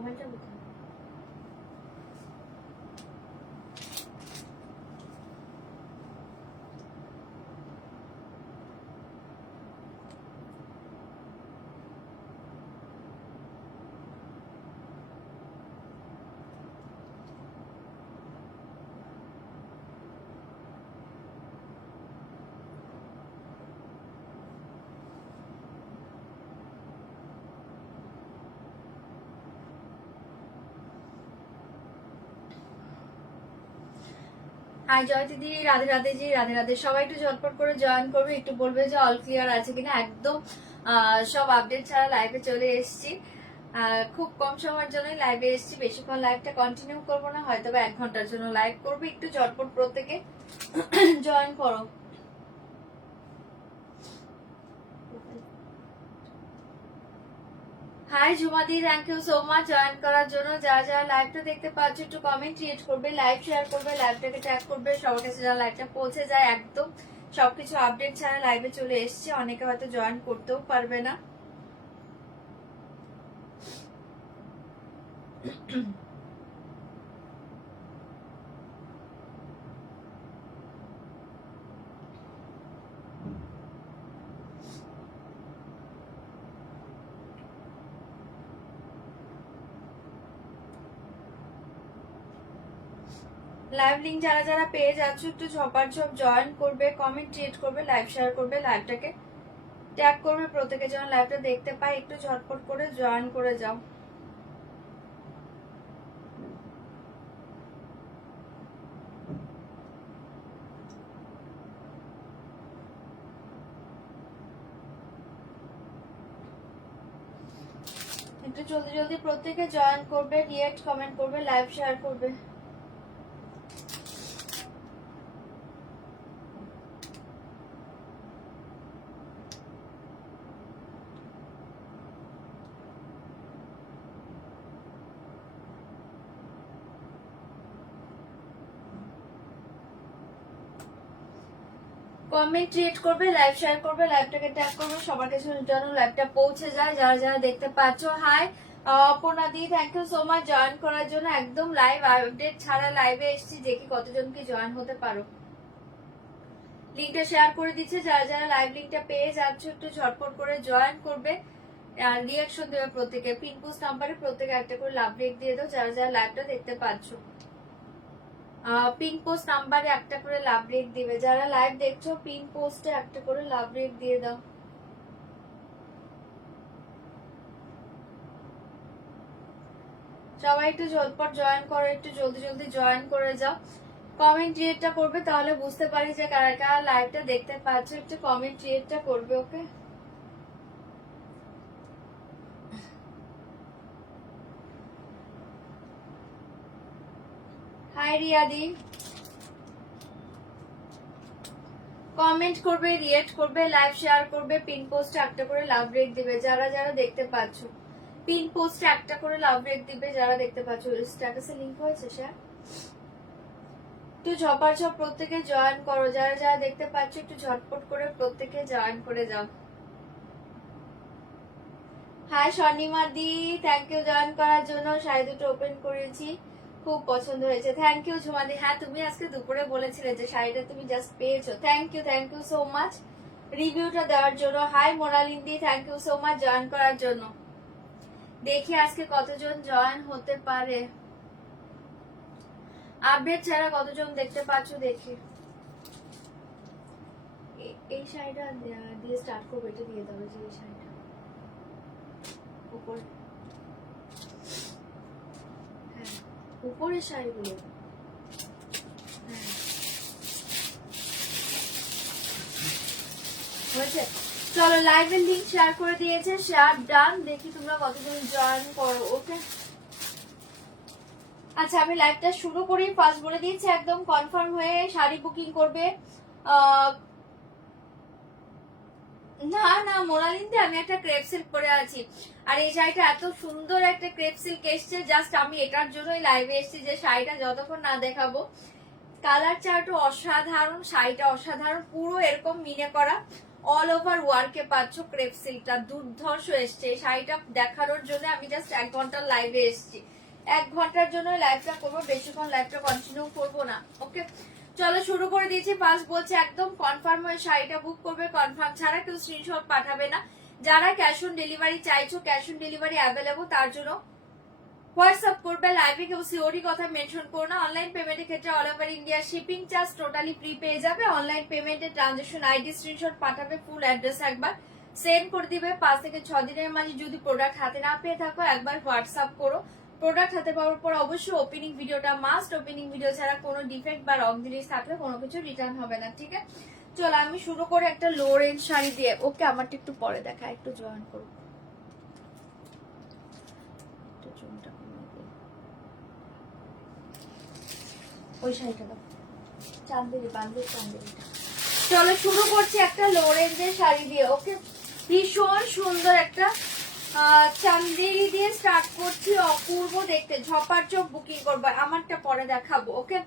মোবাইলটা কোথায়? হাই জয়তি দি, রাধে রাধে জি, রাধে রাধে। সবাই একটু ঝটপট করে জয়েন করবে, একটু বলবে যে অল ক্লিয়ার আছে কিনা। একদম সব আপডেট ছাড়া লাইভে চলে এসেছি। খুব কম সময়ের জন্যই লাইভে এসেছি, বেশিক্ষণ লাইভটা কন্টিনিউ করবো না, হয়তো 1 ঘন্টার জন্য লাইভ করবো। একটু ঝটপট প্রত্যেকে জয়েন করো। হাই ঝুমাদি, thank you so much join করার জন্য। যারা যারা লাইভটা দেখতে পাচ্ছ একটু কমেন্ট ক্রিয়েট করবে, লাইভ শেয়ার করবে, লাইভটাকে ট্যাগ করবে, সবার কাছে যারা লাইভটা পৌঁছে যায়। একদম সবকিছু আপডেট ছাড়া লাইভে চলে এসেছে, অনেকে হয়তো জয়েন করতেও পারবে না। লাইভ লিংক যারা যারা পেয়ে যাচ্ছ একটু ঝপাঝপ জয়েন করবে, কমেন্ট ক্রিয়েট করবে, লাইভ শেয়ার করবে, লাইভটাকে ট্যাগ করবে, প্রত্যেকে যেন লাইভটা দেখতে পায়। একটু ঝটপট করে জয়েন করে যাও। একটু জলদি জলদি প্রত্যেকে জয়েন করবে, রিয়েক্ট কমেন্ট করবে, লাইভ শেয়ার করবে। কমেন্ট ক্রিয়েট করবে, লাইভ শেয়ার করবে, লাইভটাকে ট্যাগ করবে, সবার কাছে যেন লাইভটা পৌঁছে যায়। যারা যারা দেখতে পাচ্ছ, হাই অপর্ণাদি, thank you so much join করার জন্য। একদম লাইভ আপডেট ছাড়া লাইভে এসেছি, দেখি কতজন কি জয়েন হতে পারো। লিঙ্কটা শেয়ার করে দিচ্ছে, যারা যারা লাইভ লিঙ্কটা পেয়ে যাচ্ছ একটু ঝটপট করে জয়েন করবে, আর রিয়াকশন দেবে প্রত্যেকে। পিন পোস্ট নাম্বারে প্রত্যেকে একটা করে লাভ রেক দিয়ে দাও, যারা যারা লাইভটা দেখতে পাচ্ছ। পিন পোস্ট নাম্বারে একটা করে লাভ রেক দিবে, যারা লাইভ দেখছো পিন পোস্টে একটা করে লাভ রেক দিয়ে দাও। সবাই একটু ঝটপট জয়েন করো, একটু জলদি জলদি জয়েন করে যাও। কমেন্ট ক্রিয়েটটা করবে, তাহলে বুঝতে পারি যে কারা কারা লাইভটা দেখতে পাচ্ছ। একটু কমেন্ট ক্রিয়েটটা করবে, ওকে। হাই রিয়াদি, কমেন্ট করবে, রিয়েক্ট করবে, লাইভ শেয়ার করবে, পিন পোস্টে একটা করে লাভ রেক দিবে, যারা যারা দেখতে পাচ্ছ। পিন পোস্টে একটা করে লাভ রেক দিবে, যারা দেখতে পাচ্ছ। স্ট্যাটাসে লিংক হয়েছে স্যার, একটু ঝপাঝপ প্রত্যেকে জয়েন করো, যারা যারা দেখতে পাচ্ছ একটু ঝটপট করে প্রত্যেকে জয়েন করে যাও। Hi Swarnima di, thank you join করার জন্য। শাড়ি দুটো ওপেন করেছি, খুব পছন্দ হয়েছে। থ্যাংক ইউ ঝুমাদি। হ্যাঁ, তুমি আজকে দুপুরে বলেছিলে যে শাড়িটা তুমি জাস্ট পেয়েছো। থ্যাংক ইউ সো মাচ রিভিউটা দেওয়ার জন্য। হাই মোনালিন্দি, thank you so much join করার জন্য। দেখি আজকে কতজন জয়েন হতে পারে, আপডেট ছাড়া কতজন দেখতে পাচ্ছ দেখি। এই শাড়িটা দিয়ে স্টার্ট করবো, এটা দিয়ে দেবো। যে এই শাড়িটা উপরে, হ্যাঁ উপরের শাড়িগুলো, হ্যাঁ হয়েছে। চলো, লাইভের লিংক শেয়ার করে দিয়েছে, শেয়ার ডান। দেখি তোমরা কতজন জয়েন করো, ওকে। আচ্ছা, আমি লাইভটা শুরু করি। ফার্স্ট বলে দিয়েছি, একদম কনফার্ম হয়ে শাড়ি বুকিং করবে। না না মোনালিনতে, আমি একটা ক্রেপ সিল্ক পরে আছি, আর এই শাড়িটা এত সুন্দর একটা ক্রেপ সিল্ক এসছে, জাস্ট আমি এটার জন্যই লাইভে এসেছি যে শাড়িটা যতক্ষণ না দেখাবো। কালার চার্টও অসাধারণ, শাড়িটা অসাধারণ, পুরো এরকম মিনে করা, অল ওভার ওয়ার্কে পাচ্ছ ক্রেপ সিল্কটা, দুর্ধর্ষ এসছে। শাড়িটা দেখানোর জন্য আমি জাস্ট 1 ঘন্টার লাইভে এসেছি, 1 ঘন্টার জন্য লাইভটা করবো, বেশিক্ষণ লাইভটা কন্টিনিউ করবো না। ওকে চলো শুরু করে দিয়েছি। ফার্স্ট বলছে একদম কনফার্ম হয়ে শাড়িটা বুক করবে, কনফার্ম ছাড়া কেউ স্ক্রিনশট পাঠাবে না। যারা ক্যাশ অন ডেলিভারি চাইছো, ক্যাশ অন ডেলিভারি অ্যাভেলেবল, তার জন্য হোয়াটসঅ্যাপ করবে। লাইভে কেউ সিওরি কথা মেনশন করো না। অনলাইন পেমেন্টের ক্ষেত্রে all over India shipping charge totally free পেয়ে যাবে। অনলাইন পেমেন্টের ট্রানজাকশন আইডি স্ক্রিনশট পাঠাবে, ফুল অ্যাড্রেস একবার সেন্ড করে দিবে। 5 থেকে 6 দিনের মাঝে যদি প্রোডাক্ট হাতে না পেয়ে থাকো একবার হোয়াটসঅ্যাপ করো। প্রোডাক্ট হাতে পাওয়ার পর অবশ্যই ওপেনিং ভিডিওটা মাস্ট। ওপেনিং ভিডিও ছাড়া কোনো ডিফেক্ট বা রং জিনিস থাকলে কোনো কিছু রিটার্ন হবে না, ঠিক আছে? চলো আমি শুরু করে একটা লো রেঞ্জ শাড়ি দিয়ে। ওকে আমারটা একটু পরে দেখা, একটু জয়েন করো। ওই শাড়িটা দাও, চান্দেরি বান্ধব চান্দেরিটা। চলো শুরু করছি একটা লো রেঞ্জের শাড়ি দিয়ে। ওকে ভীষণ সুন্দর একটা চান্দেরি দিয়ে স্টার্ট করছি। অপূর্ব দেখতে, ঝপার চোখ বুকিং করবে। আমারটা পরে দেখাবো। ওকে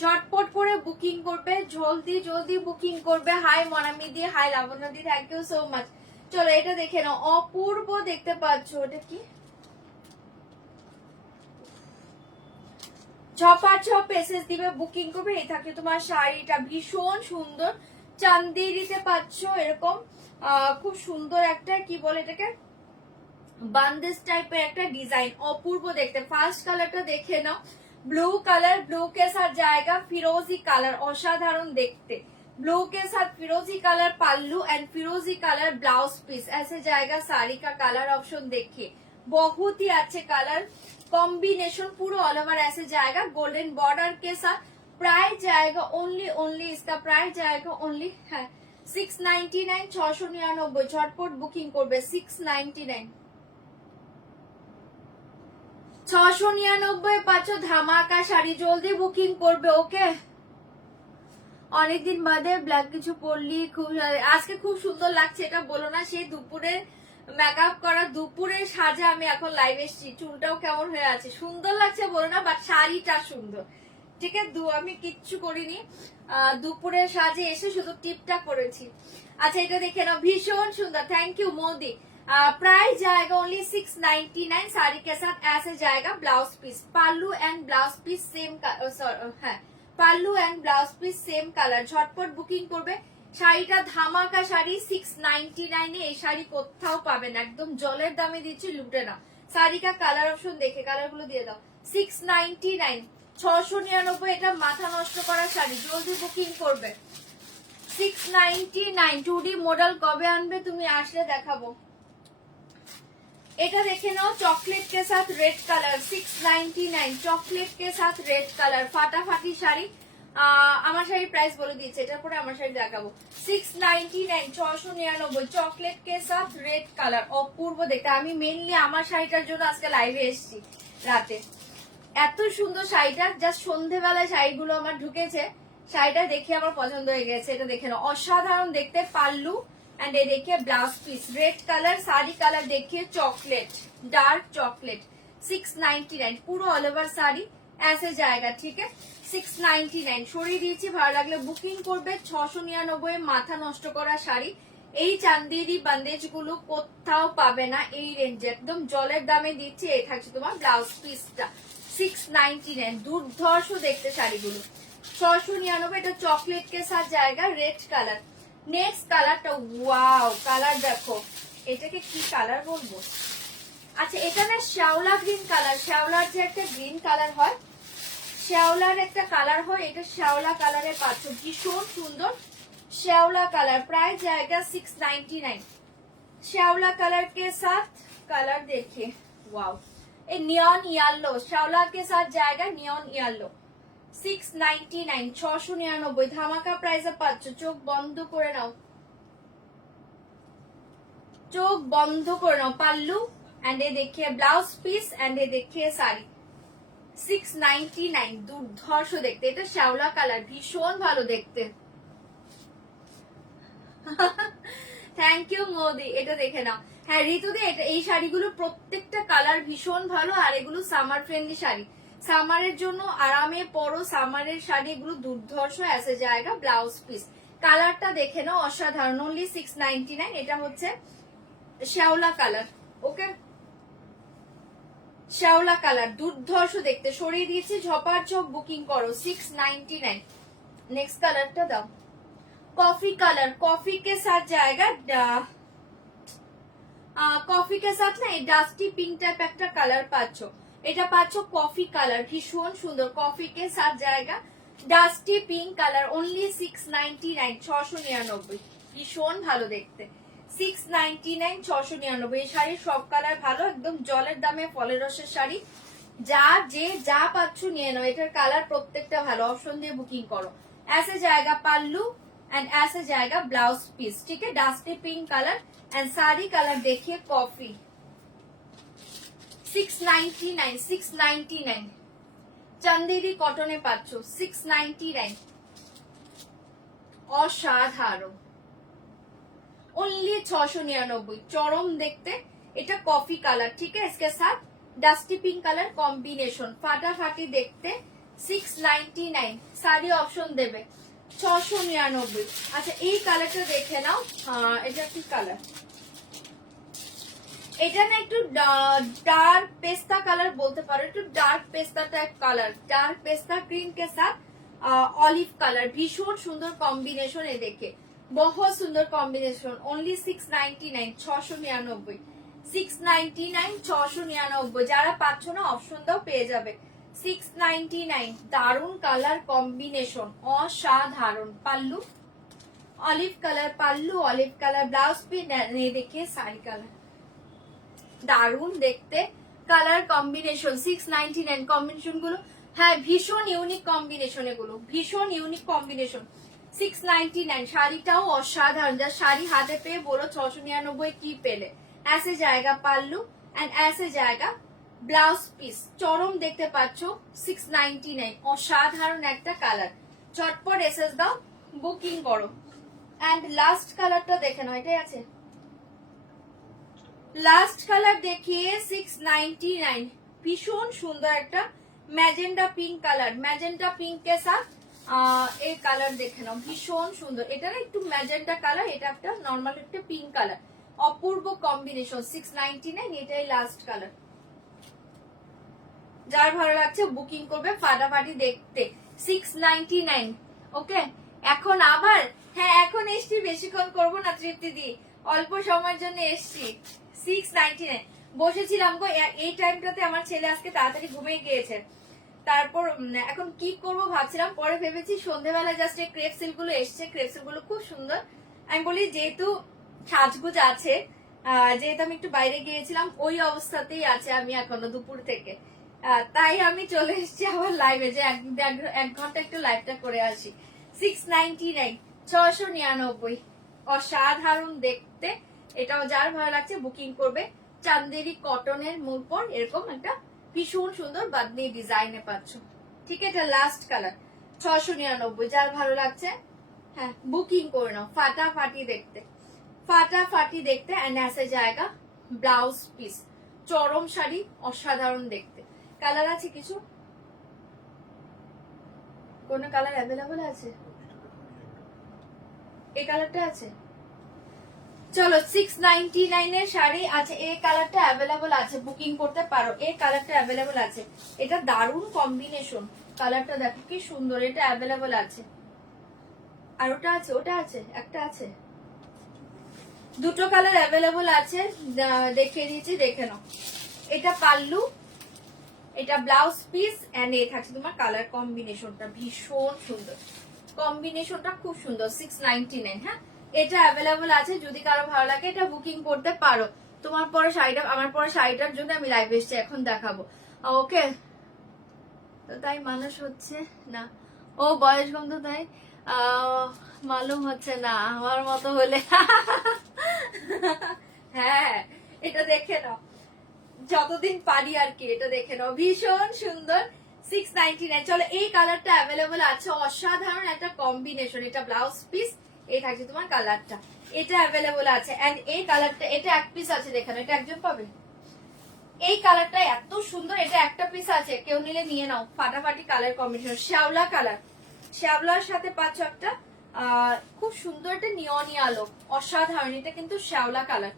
ঝটপট করে বুকিং করবে, জলদি জলদি বুকিং করবে। হাই মনামি দিয়ে, hi Labanya di, thank you so much. চলো এটা দেখে নাও, অপূর্ব দেখতে পাচ্ছ। ওটা কি ছপার ছপ এসএস দিবে, বুকিং করবে। এই থাকে তোমার শাড়িটা, ভীষণ সুন্দর চান্দেরিতে পাচ্ছ এরকম খুব সুন্দর একটা কি বলে এটাকে বান্দেজ টাইপের একটা ডিজাইন, অপূর্ব দেখতে। ফার্স্ট কালারটা দেখে নাও, ব্লু কালার, ব্লু কে সাথ জায়গা ফিরোজি কালার, অসাধারণ দেখতে। ब्लू के साथ फिरोजी कलर पल्लू एंड फिरोजी कलर ब्लाउज पीस, ऐसे जाएगा। साड़ी का कलर ऑप्शन देखिए, बहुत ही अच्छे कलर कॉम्बिनेशन, पूरा ऑल ओवर ऐसे जाएगा। गोल्डन बॉर्डर के साथ प्राइस जाएगा ओनली इसका प्राइस जाएगा ओनली है 699, 699। झटपट बुकिंग करबे 699, 699 পাচ্ছ ধামাকা শাড়ি, জলদি বুকিং করবে। ওকে অনেকদিন বাদে ব্ল্যাক কিছু পরলি, খুব আজকে খুব সুন্দর লাগছে, এটা বলো না। সেই দুপুরে মেকআপ করা, দুপুরের সাজে আমি এখন লাইভ এসেছি। চুলটাও কেমন হয়ে আছে, সুন্দর লাগছে বলো না, বাট শাড়িটা সুন্দর, ঠিক আছে? আমি কিচ্ছু করিনি, দুপুরের সাজে এসে শুধু টিপটা করেছি। আচ্ছা এটা দেখে নাও, ভীষণ সুন্দর, থ্যাংক ইউ মোদি। प्राइस जाएगा ओनली 699। साड़ी के साथ ऐसे जाएगा blouse piece, pallu and blouse piece same है, pallu and blouse piece same colour. झटपट बुकिंग করবে। শাড়িটা ধামাকা শাড়ি, 699 এ এই শাড়ি কোথাও পাবেন, একদম জলের দামে দিচ্ছি, লুটে না। শাড়ি কা কালার অপশন দেখে কালার গুলো দিয়ে দাও। 699, 699, এটা মাথা নষ্ট করা শাড়ি, জলদি বুকিং করবে। 699 2D মডেল কবে আনবে তুমি? আসলে দেখাবো। এটা দেখে নাও, চকলেট के साथ रेड कलर, 699, চকলেট के साथ रेड कलर, ফাটাফাটি শাড়ি। আমার শাড়ির প্রাইস বলে দিয়েছে, এটার পরে আমার শাড়ি দেখাবো। 699, 699, চকলেট के साथ रेड कलर, অপূর্ব দেখতে। আমি মেইনলি আমার শাড়িটার জন্য আজকে লাইভে এসেছি রাতে। এত সুন্দর শাড়িটা, জাস্ট সন্ধেবেলায় শাড়িগুলো আমার ঢুকেছে, শাড়িটা দেখে আমার পছন্দ হয়ে গেছে। এটা দেখে নাও, অসাধারণ দেখতে। পাল্লু एंड ये देखिए blouse piece, red colour, sari colour देखिए चॉकलेट, डार्क चॉकलेट। 699 পুরো অল ওভার শাড়ি ऐसे जाएगा, ठीक है? 699 সরিয়ে দিয়েছি, ভালো লাগলে বুকিং করবে। 699 মাথা নষ্ট করা শাড়ি, এই চান্দেরি বান্দেজ গুলো কোথাও পাবে না এই রেঞ্জে, একদম জলের দামে দিচ্ছি। এই থাকছে তোমার ব্লাউজ পিসটা, 699, দুর্ধর্ষ দেখতে শাড়িগুলো। 699, এটা চকলেট के साथ जाएगा, रेड कलर। নেক্সট কালারটা, ওয়াও কালার দেখো, এটাকে কি কালার বলবো? আচ্ছা এটা না শ্যাওলা গ্রিন কালার, শ্যাওলার যে একটা গ্রিন কালার হয়, শ্যাওলার একটা কালার হয়, এটা শ্যাওলা কালারে পাচ্ছ, ভীষণ সুন্দর শ্যাওলা কালার। প্রাইস জায়গা 699। শ্যাওলা কালার के साथ कलर देखिए, वाओ, ये नियॉन येलो श्यावला के साथ जाएगा, नियॉन येलो। 699, 699 ধামাকা প্রাইসে পাচ্ছ। চোখ বন্ধ করে নাও, চোখ বন্ধ করে নাও। পাল্লু एंड ये देखिए ब्लाउज पीस एंड ये देखिए শাড়ি, 699, দুর্ধর্ষ দেখতে। এটা শ্যাওলা কালার, ভীষণ ভালো দেখতে। Thank you Modi. এটা দেখে নাও। হ্যাঁ ঋতুদি, এটা এই শাড়িগুলো প্রত্যেকটা কালার ভীষণ ভালো, আর এগুলো সামার ফ্রেন্ডলি শাড়ি, সামারের জন্য আরামে পরো সামারের শাড়ি, এগুলো দুর্ধর্ষ। এসে জায়গা ব্লাউজ পিস, কালারটা দেখে নাও, অসাধারণ, অনলি 699। এটা হচ্ছে শ্যাওলা কালার, ওকে, শ্যাওলা কালার দুর্ধর্ষ দেখতে, সরিয়ে দিয়েছি, ঝপাঝপ বুকিং করো 699। नेक्स्ट কালারটা দাও, कॉफी कलर, कॉफी के साथ जाएगा, कॉफी के साथ ना ডাস্টি পিঙ্ক টাইপ একটা কালার পাচ্ছ, এটা পাচ্ছ কফি কালার, ভীষণ সুন্দর, কফি কে সাথ জায়গা ডাস্টি পিঙ্ক কালার, অনলি 699, 699, ভীষণ ভালো দেখতে, 699, 699। এই শাড়ির সব কালার ভালো, একদম জলের দামে ফলের রসের শাড়ি, যা পাচ্ছ নিয়ে নাও, এটার কালার প্রত্যেকটা ভালো, অপশন দিয়ে বুকিং করো। ऐसे जाएगा पल्लू एंड ऐसे जाएगा ब्लाउज पीस, ठीक है, dusty pink colour and sari colour देखिए कॉफी, 699, 699। चंदेरी कॉटने पाচ্ছো 699, অসাধারণ, ओनली 699, চরম দেখতে, এটা কফি কালার, ঠিক है, इसके साथ ডাস্টি পিঙ্ক কালার কম্বিনেশন, ফাটাফাটি দেখতে, 699। শাড়ি অপশন দেবে 699। আচ্ছা এই কালারটা দেখে নাও, এটা কি কালার, এটা না একটু ডার্ক পেস্তা কালার বলতে পারো, একটু ডার্ক পেস্তা টাইপ কালার, ডার্ক পেস্তা ক্রিম কে সাথ অলিভ কালার, ভীষণ সুন্দর কম্বিনেশন, এ দেখে বহুত সুন্দর কম্বিনেশন, অনলি 699, 699, 699, 699। যারা পাচ্ছ না অপশন দাও, পেয়ে যাবে 699। দারুন কালার কম্বিনেশন, অসাধারণ, pallu olive colour, pallu olive colour, blouse piece দেখিয়ে শাড়ি কালার, দারুন দেখতে কালার কম্বিনেশন, 699। কম্বিনেশন গুলো হ্যাঁ ভীষণ ইউনিক কম্বিনেশন, এগুলো ভীষণ ইউনিক কম্বিনেশন, 699। শাড়িটাও অসাধারণ, যা শাড়ি হাতে পেয়ে বলো 699 কি পেলে। ऐसे जाएगा পাল্লু এন্ড ऐसे जाएगा ব্লাউজ পিস, চরম দেখতে পাচ্ছ, 699, অসাধারণ একটা কালার, চটপট এসএস দাও, বুকিং করো। এন্ড লাস্ট কালারটা দেখে নাও, এটাই আছে, লাস্ট কালার দেখিয়ে 699, ভীষণ সুন্দর একটা magenta pink colour, magenta pink কে সাথ এই কালার দেখে নাও, ভীষণ সুন্দর, এটা না একটু ম্যাজেন্ডা কালার, এটা একটা নর্মাল একটা পিঙ্ক কালার, অপূর্ব কম্বিনেশন, 699, এটাই লাস্ট কালার। যার ভালো লাগছে বুকিং করবে, ফাটাফাটি দেখতে, 699, ওকে। এখন আবার হ্যাঁ এখন এসছি, বেশিক্ষণ করবো না তৃপ্তি দি, অল্প সময়ের জন্য এসছি, 699 বসেছিলাম গো, এই টাইমটাতে আমার ছেলে আজকে তাড়াতাড়ি ঘুমিয়ে গিয়েছে, তারপর এখন কি করব ভাবছিলাম, পরে ভেবেছি সন্ধ্যেবেলা জাস্ট এই ক্রেপ সিল্ক গুলো এসছে, ক্রেপ সিল্ক গুলো খুব সুন্দর, আমি বলি যেহেতু সাজগুজ আছে, যেহেতু আমি একটু বাইরে গিয়েছিলাম ওই অবস্থাতেই আছে আমি এখনো দুপুর থেকে, তাই আমি চলে এসেছি আবার লাইভে, যে 1 ঘন্টা একটু লাইভটা করে আসি। 699, 699, অসাধারণ দেখতে, এটাও যার ভালো লাগছে বুকিং করবে। চান্দেরি কটনের উপর এরকম একটা ভীষণ সুন্দর বাদনি ডিজাইনে পাচ্ছ, ঠিক আছে, এটা লাস্ট কালার, 699। যার ভালো লাগছে হ্যাঁ বুকিং করে নাও, ফাটাফাটি দেখতে, ফাটাফাটি দেখতে। এন্ড ऐसे जाएगा ব্লাউজ পিস, চরম শাড়ি, অসাধারণ দেখতে। কালার আছে কিছু, কোন কালার অ্যাভেলেবল আছে, এই কালারটা আছে, চলো 699 এর শাড়ি আছে, এই কালারটা অ্যাভেলেবল আছে, বুকিং করতে পারো, এই কালারটা অ্যাভেলেবল আছে, এটা দারুণ কম্বিনেশন, কালারটা দেখো কি সুন্দর, এটা অ্যাভেলেবল আছে, আর ওটা আছে, ওটা আছে, একটা আছে, দুটো কালার অ্যাভেলেবল আছে, দেখিয়ে দিয়েছি, দেখে নাও। এটা পাল্লু, এটা ব্লাউজ পিস, এন্ড এ থাকছে তোমার কালার কম্বিনেশনটা, ভীষণ সুন্দর কম্বিনেশনটা, খুব সুন্দর, 699। হ্যাঁ এটা অ্যাভেলেবল আছে, যদি কারো ভালো লাগে এটা বুকিং করতে পারো। তোমার পরে শাড়িটা, আমার পরে শাড়িটার জন্য আমি লাইভ এসেছি, এখন দেখাবো, ওকে। তো তাই মানুষ হচ্ছে না, ও বয়স কম, তো তাই মালুম হচ্ছে না আমার মতো হলে। হ্যাঁ এটা দেখে নাও, যতদিন পারি আর কি, এটা দেখে নাও, ভীষণ সুন্দর, 699। চলো এই কালারটা অ্যাভেলেবল আছে, অসাধারণ একটা কম্বিনেশন, এটা ব্লাউজ পিস, এই থাকছে তোমার কালারটা, এটা অ্যাভেলেবল আছে। এন্ড এই কালারটা, এটা এক পিস আছে, দেখে নাও, এটা একজন পাবে, এই কালারটা এত সুন্দর, এটা একটা পিস আছে, কেউ নিলে নিয়ে নাও, ফাটাফাটি কালার কম্বিনেশন, শ্যাওলা কালার, শ্যাওলার সাথে পাচ্ছ একটা খুব সুন্দর একটা নিয়নি আলো, অসাধারণ। এটা কিন্তু শ্যাওলা কালার,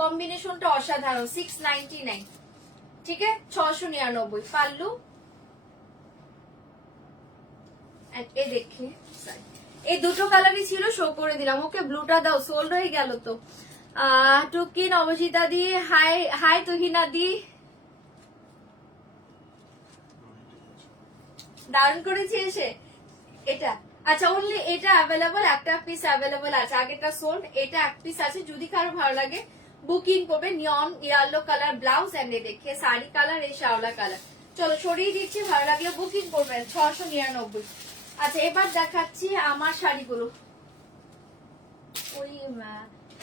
কম্বিনেশনটা অসাধারণ। 699, ঠিক আছে, 699 পাল্লু। এ দেখে এই দুটো কালারই ছিল, শো করে দিলাম। ওকে, ব্লুটা দাও, সোল্ড হয়ে গেল তো। টুকি, নবজিতা দি, হাই হাই তুহিনা দি, দারুণ করেছি এসে। এটা আচ্ছা, অনলি এটা অ্যাভেলেবল, একটা পিস অ্যাভেলেবল আছে, আগেটা সোল্ড, এটা এক পিস আছে। যদি কারো ভালো লাগে বুকিং করবে। নিয়ন ইয়েলো কালার ব্লাউজ এন্ড দেখে শাড়ি কালার, এই শ্যাওলা কালার। চলো সরিয়ে দিচ্ছি, ভালো লাগলে বুকিং করবেন। 699। আচ্ছা, এবার দেখাচ্ছি আমার শাড়িগুলো। ওই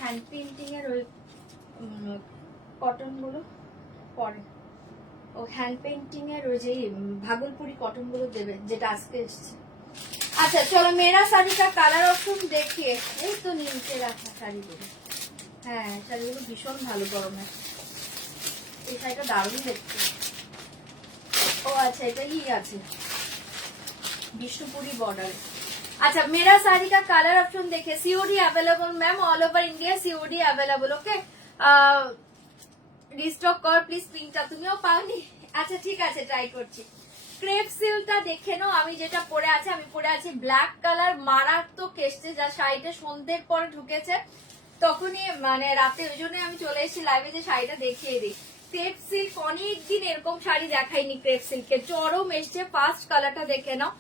হ্যান্ড পেন্টিং এর ওই কটন গুলো পরে, ও হ্যান্ড পেন্টিং এর ওই যে ভাগলপুরি কটন গুলো দেবে, যেটা আজকে এসছে। আচ্ছা চলো, মেরা শাড়িটা কালার অপশন দেখিয়ে, এই তো নিচে রাখা শাড়িগুলো। হ্যাঁ, শাড়িগুলো ভীষণ ভালো গরমের। এই শাড়িটা দারুণ দেখতে। ও আচ্ছা, এটা ই আছে বিষ্ণুপুরি বর্ডার। अच्छा, मेरा साड़ी का कलर ऑप्शन देखिए, COD available ma'am, all over India COD available. Okay, restock কর প্লিজ। প্রিন্টটা তুমিও পাওনি? আচ্ছা ঠিক আছে, ট্রাই করছি। ক্রেপ সিল্কটা দেখে নাও। আমি যেটা পরে আছি, আমি পরে আছি ব্ল্যাক কালার, মারাত্মক এসছে। যা শাড়িটা সন্ধ্যের পরে ঢুকেছে, তখনই মানে রাতে, ওই জন্য আমি চলে এসেছি লাইভে যে শাড়িটা দেখিয়ে দিই। ক্রেপ সিল্ক অনেকদিন এরকম শাড়ি দেখাইনি। ক্রেপ সিল্কের চরম এসছে। ফার্স্ট কালারটা দেখে নাও,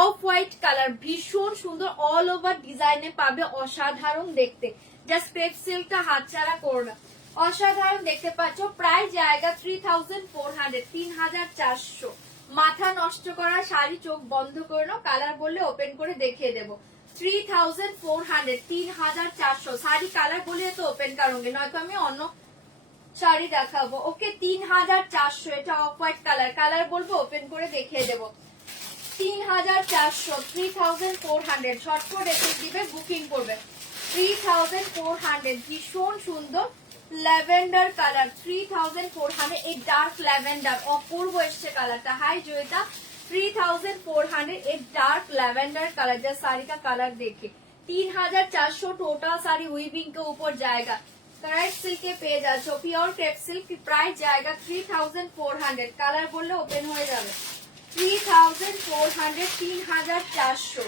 অফ হোয়াইট কালার, ভীষণ সুন্দর, অল ওভার ডিজাইনে পাবে, অসাধারণ দেখতে। জাস্ট ক্রেপ সিল্কটা হাতছাড়া করো না, অসাধারণ দেখতে পাচ্ছ। প্রাইস জায়গা 3400, 3400। মাথা নষ্ট করা শাড়ি, চোখ বন্ধ করে নাও। কালার বললে ওপেন করে দেখিয়ে দেবো। 3400, 3400 শাড়ি। কালার বলে তো ওপেন করোগে, নয়তো আমি অন্য শাড়ি দেখাবো। ওকে, 3400। এটা অফ হোয়াইট কালার, কালার বলবো ওপেন করে দেখিয়ে দেবো। 3400, 3400। ঝটপট এসে দিবে, বুকিং করবে। 3400, ভীষণ সুন্দর ল্যাভেন্ডার কালার। 3400, এই ডার্ক ল্যাভেন্ডার, অপূর্ব এসছে কালারটা। হাই জয়িতা, 3400, এই ডার্ক ল্যাভেন্ডার কালার। যা শাড়ি का कलर देखिए। 3400 टोटल साड़ी वीविंग के ऊपर जाएगा। क्रेप सिल्क के पेज আছে, পিওর ক্রেপ সিল্ক। প্রাইস জায়গা 3400। কালার বললে ওপেন হয়ে যাবে। 3400, 3400।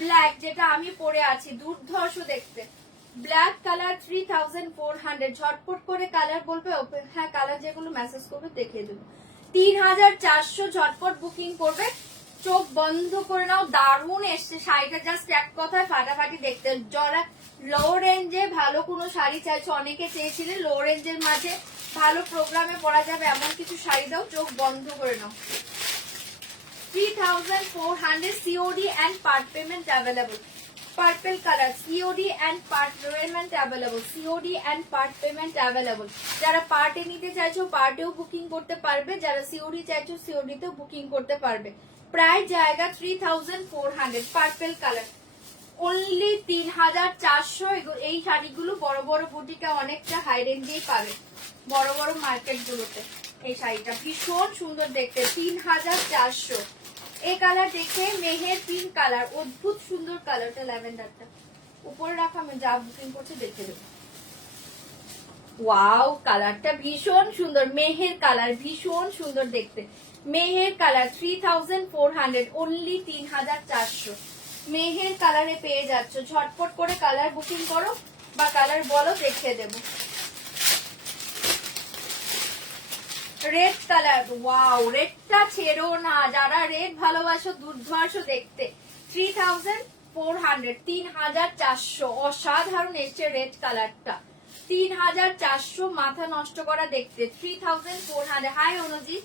ব্ল্যাক, যেটা আমি পরে আছি, দুর্ধর্ষ দেখতে ব্ল্যাক কালার। 3400। ঝটপট করে কালার বলবে ওপেন। হ্যাঁ, কালার যেগুলো মেসেজ করবে দেখিয়ে দেবো। 3400, ঝটপট বুকিং করবে। চোখ বন্ধ করে নাও, দারুণ এসছে শাড়িটা। জাস্ট এক কথায় ফাটাফাটি দেখতে। যারা লো রেঞ্জে ভালো কোনো শাড়ি চাইছো, অনেকে চেয়েছিলে লো রেঞ্জের মাঝে ভালো প্রোগ্রামে পরা যাবে এমন কিছু শাড়ি দাও, চোখ বন্ধ করে নাও। 3400, COD and part payment available. Purple color, COD and part payment available. COD and part payment available. যারা পার্টে নিতে চাইছো পার্টেও বুকিং করতে পারবে, যারা সিওডি চাইছো সিওডি তেও বুকিং করতে পারবে। প্রাইস জায়গা 3400। Purple colour, only 3400। এই শাড়িগুলো বড় বড় বুটিকে অনেকটা হাই রেঞ্জেই পাবে, বড় বড় মার্কেট গুলোতে। এই শাড়িটা ভীষণ সুন্দর দেখতে, 3400। এই কালার দেখে, মেহের পিঙ্ক কালার, অদ্ভুত সুন্দর কালারটা, ল্যাভেন্ডারটা উপরে রাখা। আমি যা বুকিং করছি দেখে দেবো। ওয়াও, কালারটা ভীষণ সুন্দর, মেহের কালার, ভীষণ সুন্দর দেখতে। Meher colour 3400, only 3400। মেহের কালারে পেয়ে যাচ্ছ। ঝটপট করে কালার বুকিং করো বা কালার বলো, দেখিয়ে দেবো। রেড কালার, ওয়াও, রেডটা ছেড়ো না। যারা রেড ভালোবাসো, দুর্ধর্ষ দেখতে। 3400, 3400। অসাধারণ এসছে রেড কালারটা। 3400, মাথা নষ্ট করা দেখতে। 3400। হাই অনুজি,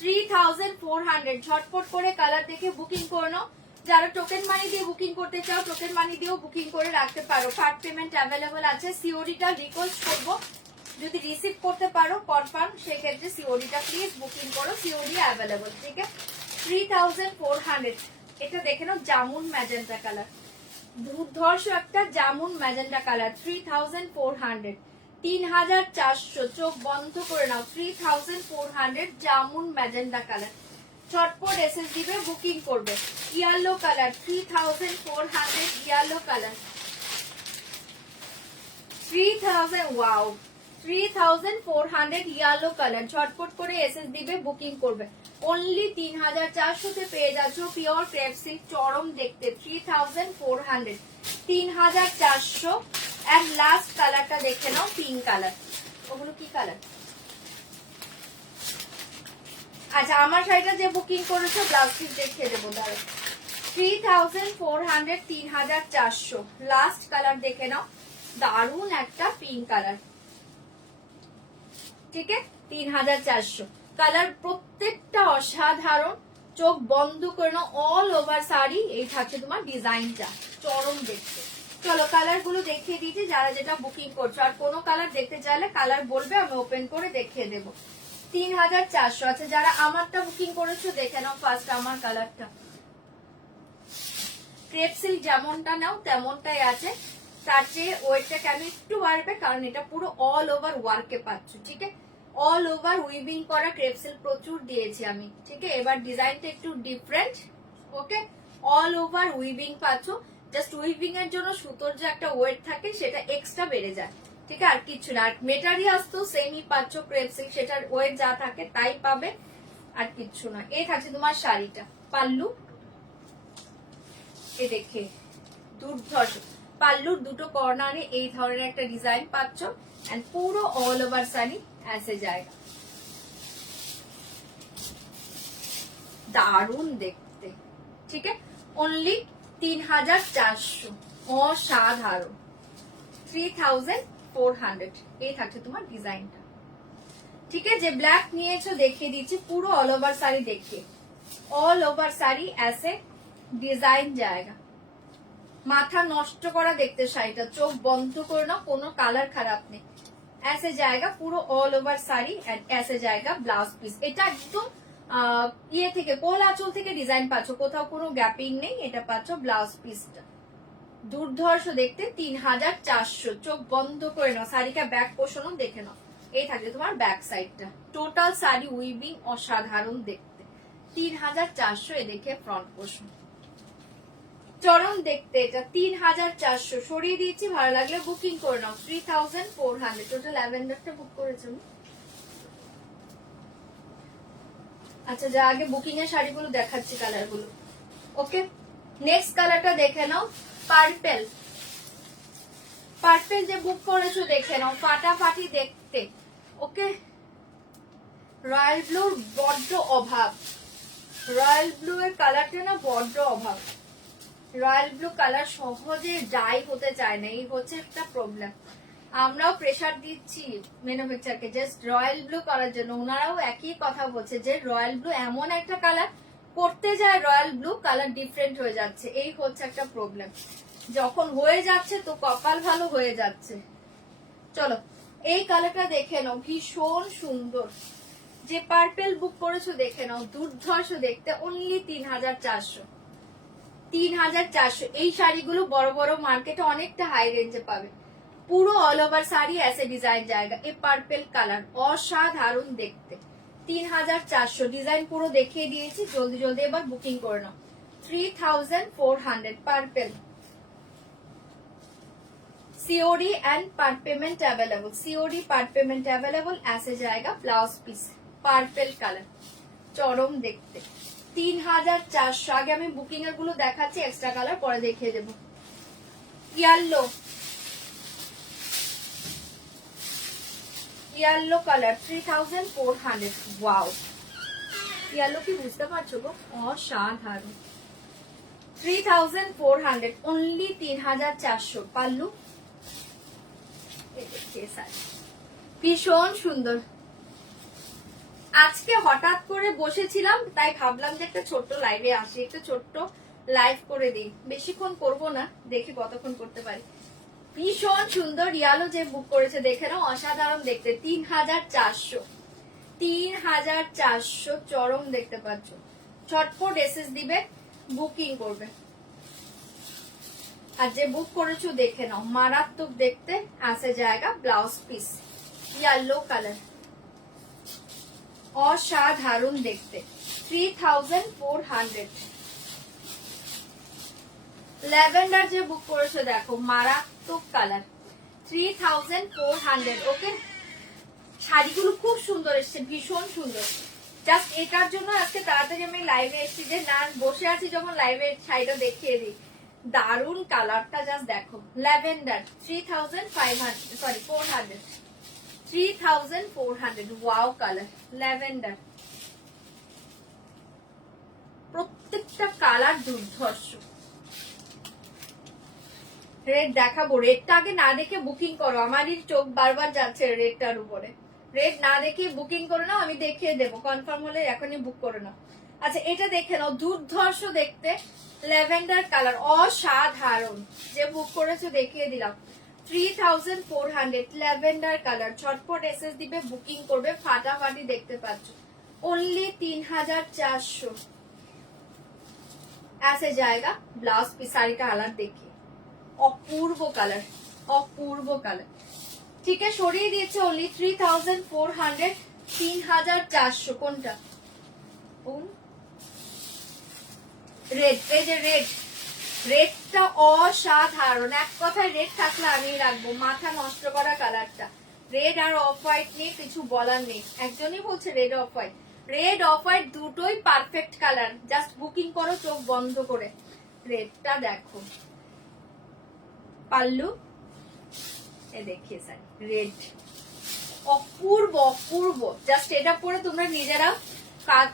3400। ঝটপট করে কালার দেখে বুকিং করে নাও। যারা টোকেন মানি দিয়ে বুকিং করতে চাও, টোকেন মানি দিয়েও বুকিং করে রাখতে পারো। কার্ড পেমেন্ট অ্যাভেলেবল আছে। সিওডিটা রিকোয়েস্ট করবো, যদি রিসিভ করতে পারো কনফার্ম, সেক্ষেত্রে সিওডিটা প্লিজ বুকিং করো। সিওডি অ্যাভেলেবল, ঠিক আছে। 3400। এটা দেখে নাও, জামুন ম্যাজেন্টা কালার, দুর্ধর্ষ একটা জামুন ম্যাজেন্টা কালার। 3400, 3400। চোখ বন্ধ করে নাও। 3400, জামুন ম্যাজেন্টা কালার। চটপট এসএস দিবে, বুকিং করবে। Yellow colour 3400, yellow colour 3000, wow 3400 yellow colour. ঝটপট করে এসএস দিবে, বুকিং করবে। অনলি 3400 তে পেয়ে যাচ্ছ পিওর ক্রেপ সিল্ক, চরম দেখতে। 3400, 3400। এন্ড লাস্ট কালারটা দেখে নাও, পিঙ্ক কালার। ওগুলো কি কালার? আচ্ছা, আমার শাড়িটা যে বুকিং করেছো ব্লাউজ পিস দেখিয়ে দেবো, দাঁড়াও। 3400, 3400। লাস্ট কালার দেখে নাও, দারুন একটা পিঙ্ক কালার। ঠিক আছে, 3400 কালার, প্রত্যেকটা অসাধারণ। চোখ বন্ধ করে নাও, অল ওভার শাড়ি। এই থাকছে তোমার ডিজাইনটা, চরম দেখতে। চলো কালার গুলো দেখিয়ে দিয়েছি, যারা যেটা বুকিং করছো। আর কোনো কালার দেখতে চাইলে কালার বলবে, আমি ওপেন করে দেখিয়ে দেবো। 3400। আচ্ছা, যারা আমারটা বুকিং করেছো দেখে নাও ফার্স্ট আমার কালারটা। ক্রেপ সিল্ক যেমনটা নাও তেমনটাই আছে, তার চেয়ে ওয়েটটা কেন একটু বাড়বে, কারণ এটা পুরো অল ওভার ওয়ার্কে পাচ্ছ। ঠিক আছে, অল ওভার উইভিং করা ক্রেপ সিল্ক প্রচুর দিয়েছি আমি। ঠিক আছে, এবার ডিজাইনটা একটু ডিফারেন্ট। ওকে, অল ওভার উইভিং পাচ্ছ। জাস্ট উইভিং এর জন্য সুতোর যে একটা ওয়েট থাকে সেটা এক্সট্রা বেড়ে যায়। ঠিক আছে, আর কিছু না। আর মেটারিয়ালস তো সেমই পাচ্ছ, ক্রেপ সিল্ক, সেটার ওয়েট যা থাকে তাই পাবে, আর কিছু না। এই থাকছে তোমার শাড়িটা, পাল্লু। এ দেখে দুর্ধর্ষ, পাল্লুর দুটো কর্নারে এই ধরনের একটা ডিজাইন পাচ্ছ। এন্ড পুরো অল ওভার শাড়ি এসে যায়, দারুন দেখতে। ঠিক আছে, অনলি 3400, অসাধারণ। 3400, এই থাকছে তোমার ডিজাইনটা। ঠিক আছে, যে ব্ল্যাক নিয়েছো দেখিয়ে দিচ্ছি, পুরো অল ওভার শাড়ি দেখে, অল ওভার শাড়ি এসে ডিজাইন জায়গা। মাথা নষ্ট করা দেখতে শাড়িটা, চোখ বন্ধ করে নাও, কোনো কালার খারাপ নেই। ऐसे जाएगा পুরো অল ওভার শাড়ি, এন্ড ऐसे जाएगा ব্লাউজ পিস। এটা একদম ইয়ে থেকে, কোল আঁচল থেকে ডিজাইন পাচ্ছ, কোথাও কোনো গ্যাপিং নেই। এটা পাচ্ছ ব্লাউজ পিসটা, দুর্ধর্ষ দেখতে। 3400, চোখ বন্ধ করে নাও। শাড়িটা ব্যাক পোষণও দেখে নাও, এই থাকবে তোমার ব্যাক সাইডটা। টোটাল শাড়ি উইভিং অসাধারণ দেখতে। 3400, এ দেখে ফ্রন্ট পোষণ, চরম দেখতে। এটা 3400 সরিয়ে দিয়েছি, ভালো লাগলে বুকিং করে নাও। 3400 টোটাল। ল্যাভেন্ডারটা বুক করেছো? আচ্ছা, যা আগে বুকিং এর শাড়িগুলো দেখাচ্ছি কালার গুলো। ওকে, নেক্সট কালারটা দেখে নাও, পার্পেল। পার্পেল যে বুক করেছো দেখে নাও, ফাটাফাটি দেখতে। ওকে, রয়্যাল ব্লুর বড্ড অভাব, রয়্যাল ব্লু এর কালারটা না বড্ড অভাব। রয়্যাল ব্লু কালার সহজে ডাই হতে চায় না, এই হচ্ছে একটা প্রবলেম। আমরাও প্রেসার দিচ্ছি ম্যানুফ্যাকচারকে জাস্ট রয়্যাল ব্লু করার জন্য। ওনারাও একই কথা বলছে যে রয়্যাল ব্লু এমন একটা কালার, করতে যায় রয়্যাল ব্লু কালার ডিফারেন্ট হয়ে যাচ্ছে। এই হচ্ছে একটা প্রবলেম, যখন হয়ে যাচ্ছে তো কপাল ভালো হয়ে যাচ্ছে। চলো এই কালারটা দেখে নাও, ভীষণ সুন্দর। যে পার্পেল বুক করেছো দেখে নাও, দুর্ধর্ষ দেখতে। অনলি 3400, 3400। এই শাড়িগুলো বড় বড় মার্কেটে অনেকটা হাই রেঞ্জে পাবে। পুরো অল ওভার শাড়ি ऐसे ডিজাইন জায়গা। এই পার্পেল কালার অসাধারণ দেখতে। 3400, ডিজাইন পুরো দেখিয়ে দিয়েছি, জলদি জলদি এবার বুকিং করে নাও। 3400 purple. COD and part payment available, COD part payment available. ऐसे जाएगा ब्लाउज पीस, পার্পেল কালার, চরম দেখতে। 3400। আগে আমি বুকিং এর গুলো দেখাচ্ছি, এক্সট্রা কালার পরে দেখিয়ে দেবো। Yellow, yellow colour 3400। Wow, yellow কি বুঝতে পারছো গো, অসাধারণ। 3400, অনলি 3400। পাল্লু, ভীষণ সুন্দর। আজকে হঠাৎ করে বসেছিলাম, তাই ভাবলাম যে একটা ছোট্ট লাইভে আসি, একটা ছোট্ট লাইভ করে দিই। বেশিক্ষণ করব না, দেখি কতক্ষণ করতে পারি। ভীষণ সুন্দর ইয়ালো যে বুক করেছে দেখে নাও, অসাধারণ দেখতে। 3400, 3400, চরম দেখতে পাচ্ছ। ছটফট এসএস দিবে, বুকিং করবে। আর যে বুক করেছো দেখে নাও, মারাত্মক দেখতে। আসে জায়গা ব্লাউজ পিস, ইয়েলো কালার, অসাধারণ দেখতে। 3400। ল্যাভেন্ডার যে বুক করেছে দেখো, মারাত্মক কালার, 3400। ওকে, শাড়িগুলো খুব সুন্দর এসছে, ভীষণ সুন্দর। জাস্ট এটার জন্য আজকে তাড়াতাড়ি আমি লাইভে এসেছি, যে না বসে আছি যখন লাইভে শাড়িটা দেখিয়ে দিই। দারুন কালারটা জাস্ট দেখো, lavender 3500, sorry 400, 3400। Wow colour, lavender, প্রত্যেকটা কালার দুর্ধর্ষ। রেড দেখাবো, রেডটা আগে না দেখে বুকিং করো, আমারই চোখ বারবার যাচ্ছে রেডটার উপরে। রেড না দেখে বুকিং করে নাও, আমি দেখিয়ে দেবো, কনফার্ম হলে এখনই বুক করে নাও। আচ্ছা এটা দেখে নাও, দুর্ধর্ষ দেখতে, ল্যাভেন্ডার কালার, অসাধারণ। যে বুক করেছে দেখিয়ে দিলাম, 3400, ল্যাভেন্ডার কালার। ঝটপট এসএস দিবে, বুকিং করবে, ফাটাফাটি দেখতে পাচ্ছ, অনলি 3400 ऐसे जाएगा। ब्लाउज पीस, साड़ी का हालत देखिए, অপূর্ব কালার, অপূর্ব কালার। ঠিক আছে, সরিয়ে দিয়েছে অনলি 3400, 3400। কোনটা? রেড, এই যে রেড, রেডটা অসাধারণ। এক কথায় রেড থাকলে আমি রাখবো, মাথা নষ্ট করা কালারটা। রেড আর অফ হোয়াইট নিয়ে কিছু বলার নেই, একজনই বলছে red off white. Red off white দুটোই পারফেক্ট কালার, জাস্ট বুকিং করো চোখ বন্ধ করে। রেডটা দেখো, পাল্লু এ দেখিয়ে স্যার, রেড অপূর্ব অপূর্ব। জাস্ট এটা পরে তোমরা নিজেরা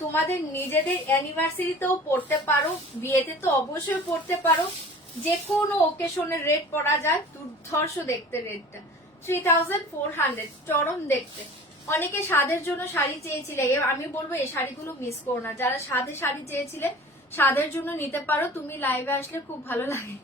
তোমাদের নিজেদের অ্যানিভার্সারিতেও পড়তে পারো, বিয়েতে তো অবশ্যই পড়তে পারো, যে কোনো ওকেশনে রেড পরা যায়। দুর্ধর্ষ দেখতে রেডটা, 3400, চরম দেখতে। অনেকে স্বাদের জন্য শাড়ি চেয়েছিলে, আমি বলবো এই শাড়িগুলো মিস করো না। যারা স্বাদে শাড়ি চেয়েছিলে, স্বাদের জন্য নিতে পারো। তুমি লাইভে আসলে খুব ভালো লাগে,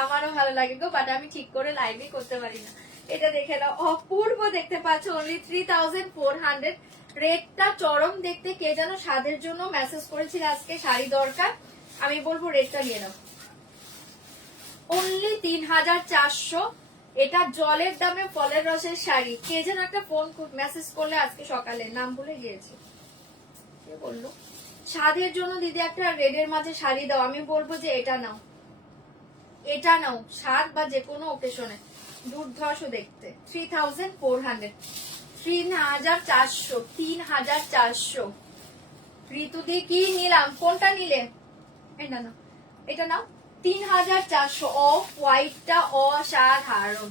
আমারও ভালো লাগে গো, বাট আমি ঠিক করে লাইভে করতে পারি না। এটা দেখে নাও, অপূর্ব দেখতে পাচ্ছ, অনলি 3400। রেডটা চরম দেখতে। কে যেন স্বাদের জন্য মেসেজ করেছিল আজকে শাড়ি দরকার, আমি বলবো রেডটা নিয়ে নাও, অনলি 3400। এটা জলের দামে ফলের রসের শাড়ি। কে যেন একটা ফোন মেসেজ করলে আজকে সকালে, নাম ভুলে গিয়েছে, কে বললো স্বাদের জন্য দিদি একটা রেডের মাঝে শাড়ি দাও, আমি বলবো যে এটা নাও, এটা নাও, স্বাদ বা যে কোনো ওকেশনে দুর্ধর্ষ দেখতে। 3400, 3400, 3400। ঋতু দিয়ে কি নিলাম, কোনটা নিলে? এটা নাও, এটা নাও, 3400। অফ হোয়াইটটা অসাধারণ,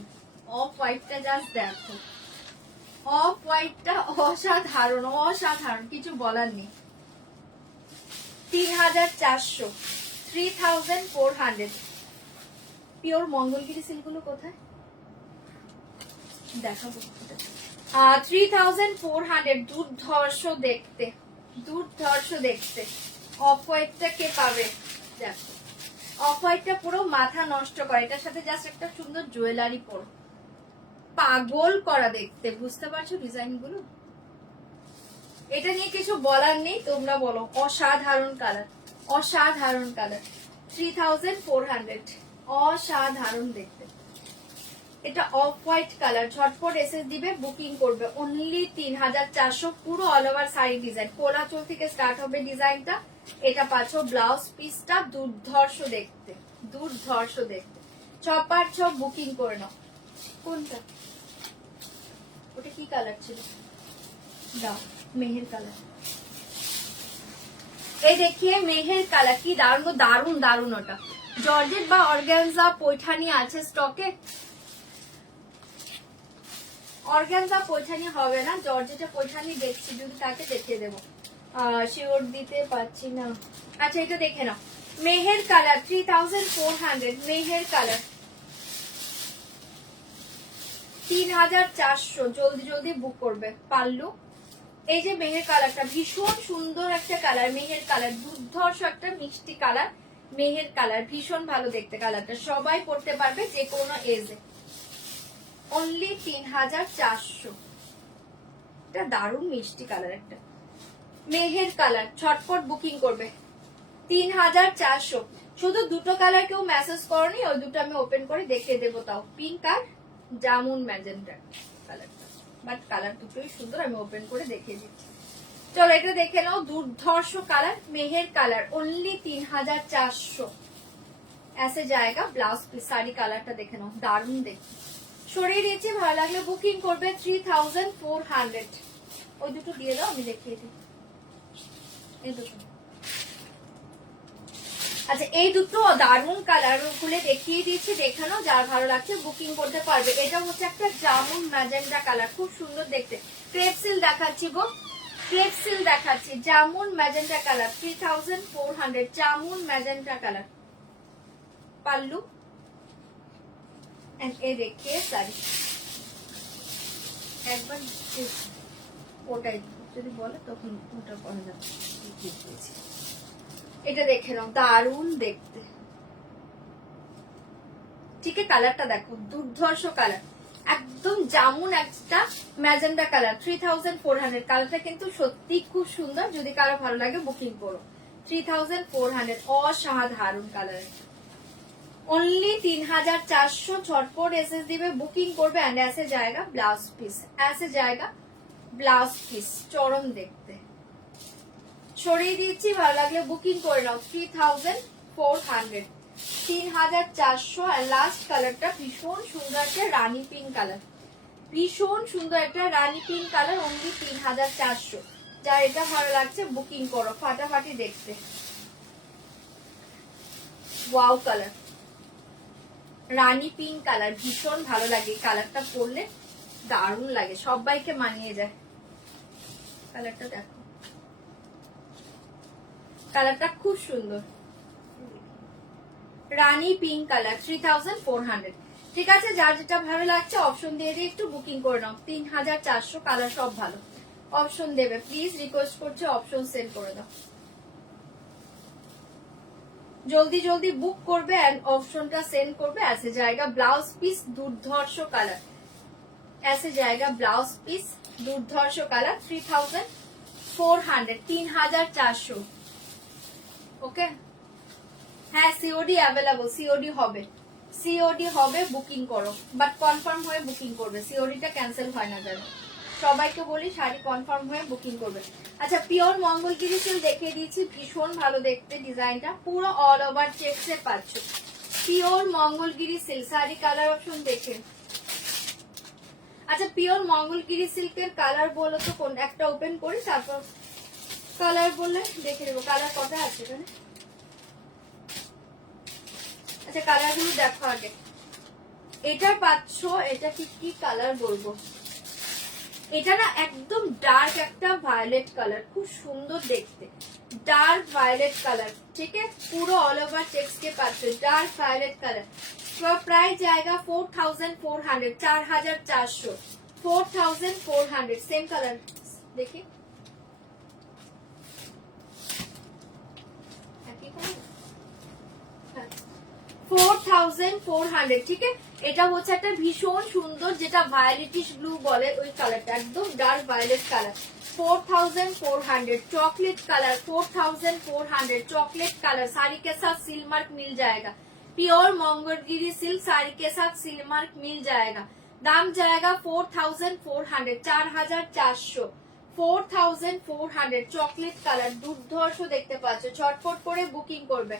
অফ হোয়াইটটা জাস্ট দেখো, অফ হোয়াইটটা অসাধারণ, অসাধারণ, কিছু বলার নেই। 3400, 3400। পিওর মঙ্গলগিরি সিল্কগুলো কোথায় দেখাবো? 3400, দুর্ধর্ষ দেখতে, দুর্ধর্ষ দেখতে। অফ হোয়াইটটা কে পাবে? দেখো, অফ হোয়াইটটা পুরো মাথা নষ্ট করে, এটার সাথে জাস্ট একটা সুন্দর জুয়েলারি পরো, পাগল করা দেখতে। বুঝতে পারছো ডিজাইন গুলো? এটা নিয়ে কিছু বলার নেই, তোমরা বলো। অসাধারণ কালার, অসাধারণ কালার, 3400, অসাধারণ দেখতে। এটা অফ হোয়াইট কালার। ঝটপট এসএস দিবে, বুকিং করবে, অনলি 3400। পুরো অল ওভার শাড়ি ডিজাইন, কোলাচল থেকে স্টার্ট হবে ডিজাইনটা। এটা পাচ্ছ ব্লাউজ পিসটা, দুর্ধর্ষ দেখতে, দুর্ধর্ষ দেখতে। ছপার ছপ বুকিং করে নাও। কোনটা ওটা? কি কালার ছিল? দাও, মেহের কালার। এই দেখিয়ে মেহের কালার, কি দারুণ, দারুণ দারুণ। ওটা জর্জেট বা অর্গানজা পৈঠানি আছে স্টকে? অর্গানজা পৈঠানি হবে না, জর্জেটে পৈঠানি দেখছি, যদি তাকে দেখিয়ে দেবো, শিওর দিতে পারছি না। আচ্ছা এটা দেখে নাও, মেহের কালার, 3400, মেহের কালার, 3400। জলদি জলদি বুক করবে। পাল্লু, এই যে মেহের কালারটা, ভীষণ সুন্দর একটা কালার, মেহের কালার, দুর্ধর্ষ একটা মিষ্টি কালার, মেহের কালার, ভীষণ ভালো দেখতে কালারটা, সবাই পড়তে পারবে যে কোনো এজে। অনলি 3400। এটা দারুণ মিষ্টি কালার একটা, মেহের কালার। ছটপট বুকিং করবে, 3400। শুধু দুটো কালার কেউ মেসেজ করনি, ওই দুটো আমি ওপেন করে দেখিয়ে দেবো, তাও পিঙ্ক আর জামুন ম্যাজেন্টা কালারটা, বাট কালার দুটোই সুন্দর, আমি ওপেন করে দেখিয়ে দিচ্ছি। চলো এটা দেখে নাও, দুর্ধর্ষ কালার, মেহের কালার, অনলি 3400। ऐसे जाएगा ব্লাউজ পিস। শাড়ি কালারটা দেখে নাও, দারুণ দেখতে। সরিয়ে দিয়েছি, ভালো লাগলে বুকিং করবে 3400। ওই দুটো দিয়ে দাও, আমি দেখিয়ে দিই। এই দুটো, আচ্ছা এই দুটো দারুণ কালার, খুলে দেখিয়ে দিয়েছি, দেখে নাও, যার ভালো লাগছে বুকিং করতে পারবে। এটা হচ্ছে একটা জামুন ম্যাজেন্ডা কালার, খুব সুন্দর দেখতে। ক্রেপ সিল্ক দেখাচ্ছি গো, ক্রেপ সিল্ক দেখাচ্ছি, jamun magenta colour, 3400। Jamun magenta colour pallu, এ দেখিয়ে শাড়ি একবার, ওটাই যদি বলে তখন ওটা করা যাবে। এটা দেখে নাও, দারুণ দেখতে। ঠিক আছে, কালারটা দেখো, দুর্ধর্ষ কালার, একদম জামুন একটা ম্যাজেন্ডা কালার, 3400। কালারটা কিন্তু সত্যি খুব সুন্দর, যদি কারো ভালো লাগে বুকিং করো। 3400, অসাধারণ কালার, অনলি 3400। ঝটপট এসএস দিবে, বুকিং করবে। এন্ড ऐसे जाएगा ব্লাউজ পিস, ऐसे जाएगा ব্লাউজ পিস, চরম দেখতে। ছড়িয়ে দিচ্ছি, ভালো লাগলে বুকিং করে নাও। 3400, 3400। আর লাস্ট কালারটা ভীষণ সুন্দর একটা রানী পিঙ্ক কালার, ভীষণ সুন্দর একটা রানী পিঙ্ক কালার, অনলি 3400। যার এটা ভালো লাগছে বুকিং করো, ফাটাফাটি দেখতে। ওয়াও কালার, রানী পিঙ্ক কালার, ভীষণ ভালো লাগে। কালারটা পরলে দারুণ লাগে, সবাইকে মানিয়ে যায়। কালারটা দেখো, কালারটা খুব সুন্দর, রানী পিঙ্ক কালার, 3400। ঠিক আছে, যার যেটা ভালো লাগছে অপশন দিয়ে দিয়ে একটু বুকিং করে নাও। 3400, কালার সব ভালো, অপশন দেবে প্লিজ, রিকোয়েস্ট করছে, অপশন সেন্ড করে দাও। জলদি জলদি বুক করবে এন্ড অপশনটা সেন্ড করবে। ऐसे जाएगा ব্লাউজ পিস, দুর্ধর্ষ কালার, ऐसे जाएगा ব্লাউজ পিস, দুর্ধর্ষ কালার, 3400, 3400। ওকে, হ্যাঁ সিওডি অ্যাভেলেবল, সিওডি হবে, সিওডি হবে, বুকিং করো, বাট কনফার্ম হয়ে বুকিং করবে, সিওডিটা ক্যান্সেল হয় না যেন। সবাইকে বলি শাড়ি কনফার্ম হয়ে বুকিং করবে। আচ্ছা, পিওর মঙ্গলগিরি সিল্ক দেখিয়ে দিয়েছি, ভীষণ ভালো দেখতে ডিজাইনটা, পুরো অল ওভার চেকসে পাচ্ছ। Pure Mangalagiri silk, sari colour option দেখে। আচ্ছা, পিওর মঙ্গলগিরি সিল্কের কালার বলো তো কোন একটা, ওপেন করি তারপর কালার বললে দেখে দেবো। কালার কটা আছে এখানে? আচ্ছা, কালার গুলো দেখো আগে। এটা পাচ্ছ, এটা ঠিক কি কালার বলবো, এটা না একদম ডার্ক একটা ভায়োলেট কালার, খুব সুন্দর দেখতে, ডার্ক ভায়োলেট কালার। ঠিক আছে, পুরো অল ওভার চেক্স के পাচ্ছ, ডার্ক ভায়োলেট কালার। প্রাইস जाएगा 4400, 4400, 4400। সেম কালার দেখি, একই কালার, 4400। ঠিক আছে, এটা হচ্ছে একটা ভীষণ সুন্দর, যেটা ভায়োলেটিশ ব্লু বলে ওই কালারটা, একদম dark violet colour. 4400, chocolate colour, 4400, chocolate colour. Sari के साथ सिल मार्क मिल जाएगा, प्योर मंगलगिरी सिल्क, साड़ी के साथ सिल मार्क मिल जाएगा। दाम जाएगा 4400, 4400, 4400। চকলেট কালার, দুর্ধর্ষ দেখতে পাচ্ছ, ছটফট করে বুকিং করবে।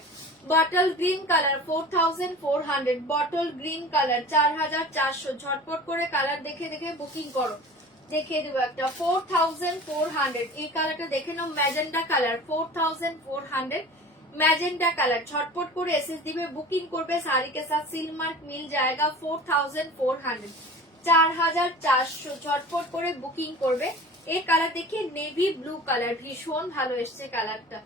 Bottle green colour, 4400, bottle green colour, 4400। ঝটপট করে কালার দেখে দেখে বুকিং করো, দেখিয়ে দেবো একটা। 4400, এই কালারটা দেখে নাও, ম্যাজেন্ডা কালার, 4400, ম্যাজেন্ডা কালার। ছটপট করে এসএস দিবে, বুকিং করবে, শাড়ি के साथ সিল মার্ক মিল जाएगा। 4400, 4400। ঝটপট করে বুকিং করবে। এই কালার দেখি, নেভি ব্লু কালার, ভীষণ ভালো এসছে কালারটা,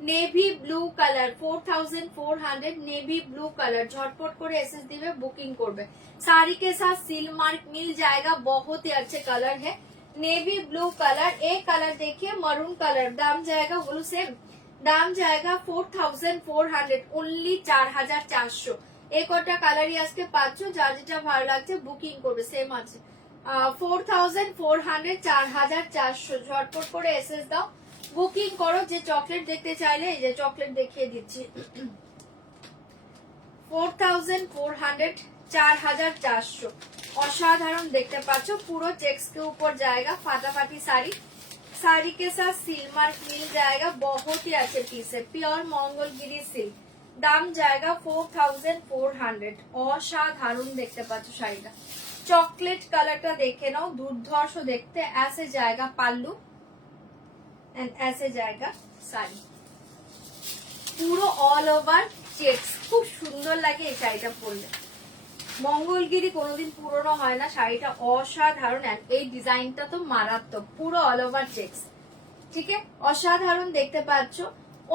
navy blue colour, 4400, navy blue colour. झटपट করে एसएस दिवे, बुकिंग করবে। साड़ी के साथ सील मार्क मिल जाएगा, बहुत ही अच्छे कलर है, नेवी ब्लू कलर। एक कलर देखिए, मरून कलर। दाम जाएगा बोलो सेम, दाम जाएगा 4400, ओनली 4400। एक और কালারই আজকে পাচ্ছ, যার যেটা ভালো লাগছে বুকিং করবে, সেম আছে। 4400, 4400। ঝটপট করে এসএস দাও, বুকিং করো। যে চকলেট দেখতে চাইলে এই যে চকলেট দেখিয়ে দিচ্ছি। 4400, 4400। অসাধারণ দেখতে পাচ্ছ, পুরো চেক্স के ऊपर जाएगा, ফাটাফাটি শাড়ি। साड़ी के साथ सिल्क मार्क मिल जाएगा, बहुत ही अच्छे पीस है, प्योर मंगलगिरी सिल्क। दाम जाएगा 4400। অসাধারণ দেখতে পাচ্ছ শাড়িটা, চকলেট কালারটা দেখে নাও, দুর্ধর্ষ দেখতে। ऐसे जाएगा পাল্লু एंड ऐसे जाएगा শাড়ি, পুরো অল ওভার চেকস, খুব সুন্দর লাগে এই শাড়িটা পরলে। মঙ্গলগিরি কোনোদিন পুরনো হয় না, শাড়িটা অসাধারণ। এই ডিজাইনটা তো মারাত্মক, পুরো অল ওভার চেকস, ঠিক আছে, অসাধারণ দেখতে পাচ্ছ।